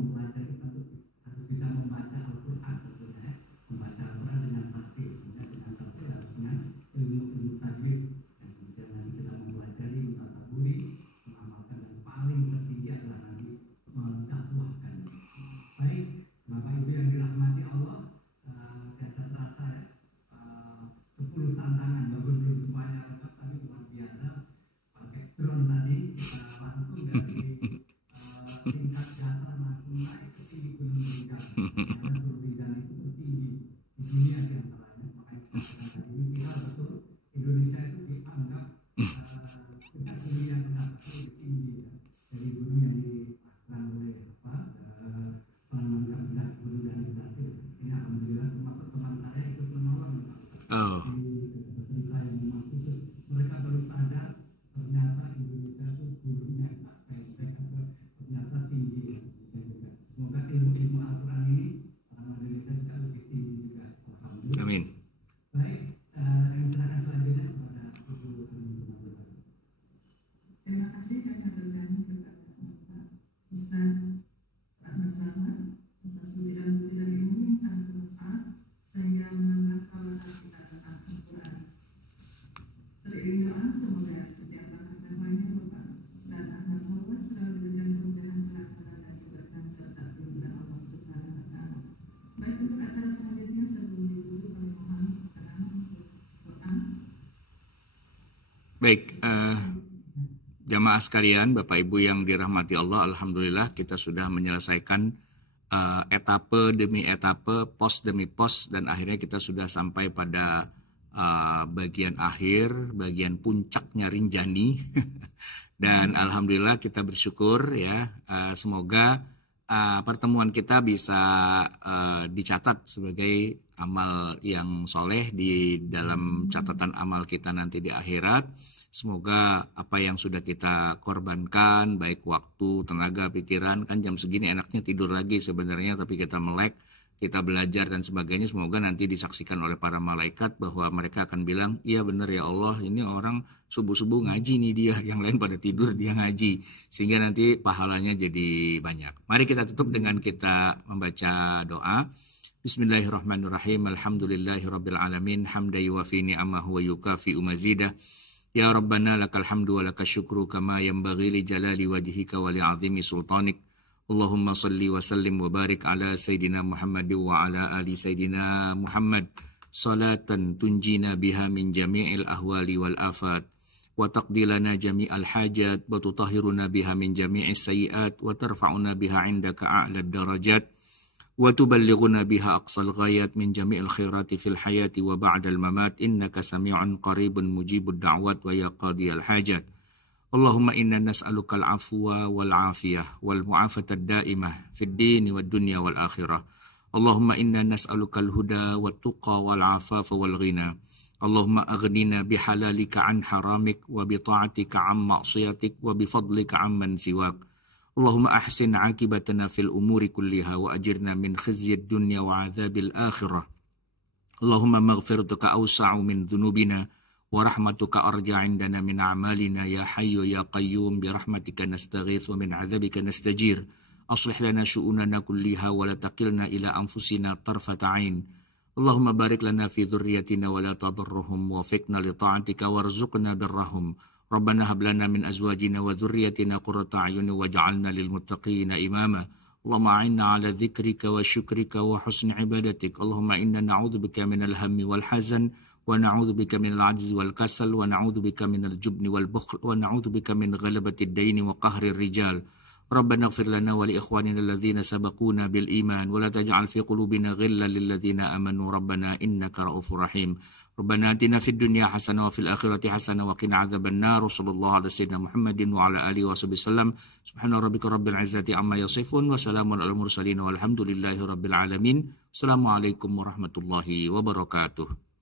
keindahan, semoga setiap langkah kampanye Bapak Ustaz Ahmad Salwas selalu diberikan kemudahan kelancaran dan keberkahan serta perlindungan Allah Subhanahu wa Ta'ala. Baik, untuk acara selanjutnya sebelum ditutup kami mohon Quran. Baik, jamaah sekalian, Bapak Ibu yang dirahmati Allah, alhamdulillah kita sudah menyelesaikan etape demi etape, pos demi pos, dan akhirnya kita sudah sampai pada bagian akhir, bagian puncaknya Rinjani. Dan alhamdulillah kita bersyukur ya, semoga pertemuan kita bisa dicatat sebagai amal yang soleh di dalam catatan amal kita nanti di akhirat. Semoga apa yang sudah kita korbankan, baik waktu, tenaga, pikiran, kan jam segini enaknya tidur lagi sebenarnya, tapi kita melek, kita belajar dan sebagainya, semoga nanti disaksikan oleh para malaikat bahwa mereka akan bilang, iya benar ya Allah, ini orang subuh-subuh ngaji nih dia, yang lain pada tidur dia ngaji, sehingga nanti pahalanya jadi banyak. Mari kita tutup dengan kita membaca doa. Bismillahirrahmanirrahim. Alhamdulillahirabbil alamin, hamdan yuwafi ni'amahu wa yukafi mazidah. Ya Rabbana lakal hamdu wa lakal syukru kama yanbaghi li jalali wajhika wa li 'azimi sultanik. Allahumma salli wa sallim wa barik ala Sayyidina Muhammad wa ala ali Sayyidina Muhammad salatan tunjina biha min jami'il ahwali wal afat wa taqdilana jami'al hajat wa tutahhiruna biha min jami'is sayyiat wa tarfa'una biha 'indaka a'lad darajat wa tuballighuna biha aqsal ghayat min jami'il khairati fil hayati wa ba'dal mamat innaka sami'un qaribun mujibud da'wat wa ya qadiyal hajat. Allahumma inna nas'aluka al-afwa wal afiyah wal mu'afata ad-da'imah fid din wad dunya wal akhirah. Allahumma inna nas'aluka al-huda wat tuqa wal afafa wal ghina. Allahumma aghnina bihalalika an haramik wa bi ta'atika an ma'siyatik wa bi fadlika amman siwak. Allahumma ahsin akibatana fil umuri kulliha wa ajirna min khizyid dunya wa adzabil akhirah. Allahumma maghfiratuka awsa'u min dhunubina wa rahmatuka arja' indana min a'malina ya hayyu ya qayyum bi rahmatika nastaghith wa min adzabika nastajir. Aslih lana syu'unana kulliha wa la taqilna ila anfusina tarfata 'ain. Allahumma barik lana fi dhurriyyatina wa la tadurruhum wa fiqna li ta'atika warzuqna birrahum. Rabbana hab lana min azwajina wa dhurriyyatina qurrata a'yun waj'alna lil muttaqina imama. Allahumma a'inna 'ala dzikrika wa syukrika wa husni ibadatik. Allahumma inna na'udzubika minal hammi wal hazan wa na'udzubika minal 'ajzi wal kasal wa na'udzubika minal jubni wal bukhl wa na'udzubika min ghalabatid daini wa qahrir rijal. Rabbana ighfir lana wa li ikhwanina alladhina sabaquna bil iman wa la taj'al fi qulubina ghillan lil ladzina amanu rabbana innaka ra'ufur rahim. Rabbana atina fid dunya hasanah wa fil akhirati hasanah wa qina adzaban nar. Sallallahu alaihi wasallam Muhammadin wa ala alihi wasallam. Subhana rabbika rabbil izzati amma yasifun wa salamun alal mursalin walhamdulillahi rabbil alamin. Assalamualaikum warahmatullahi wabarakatuh.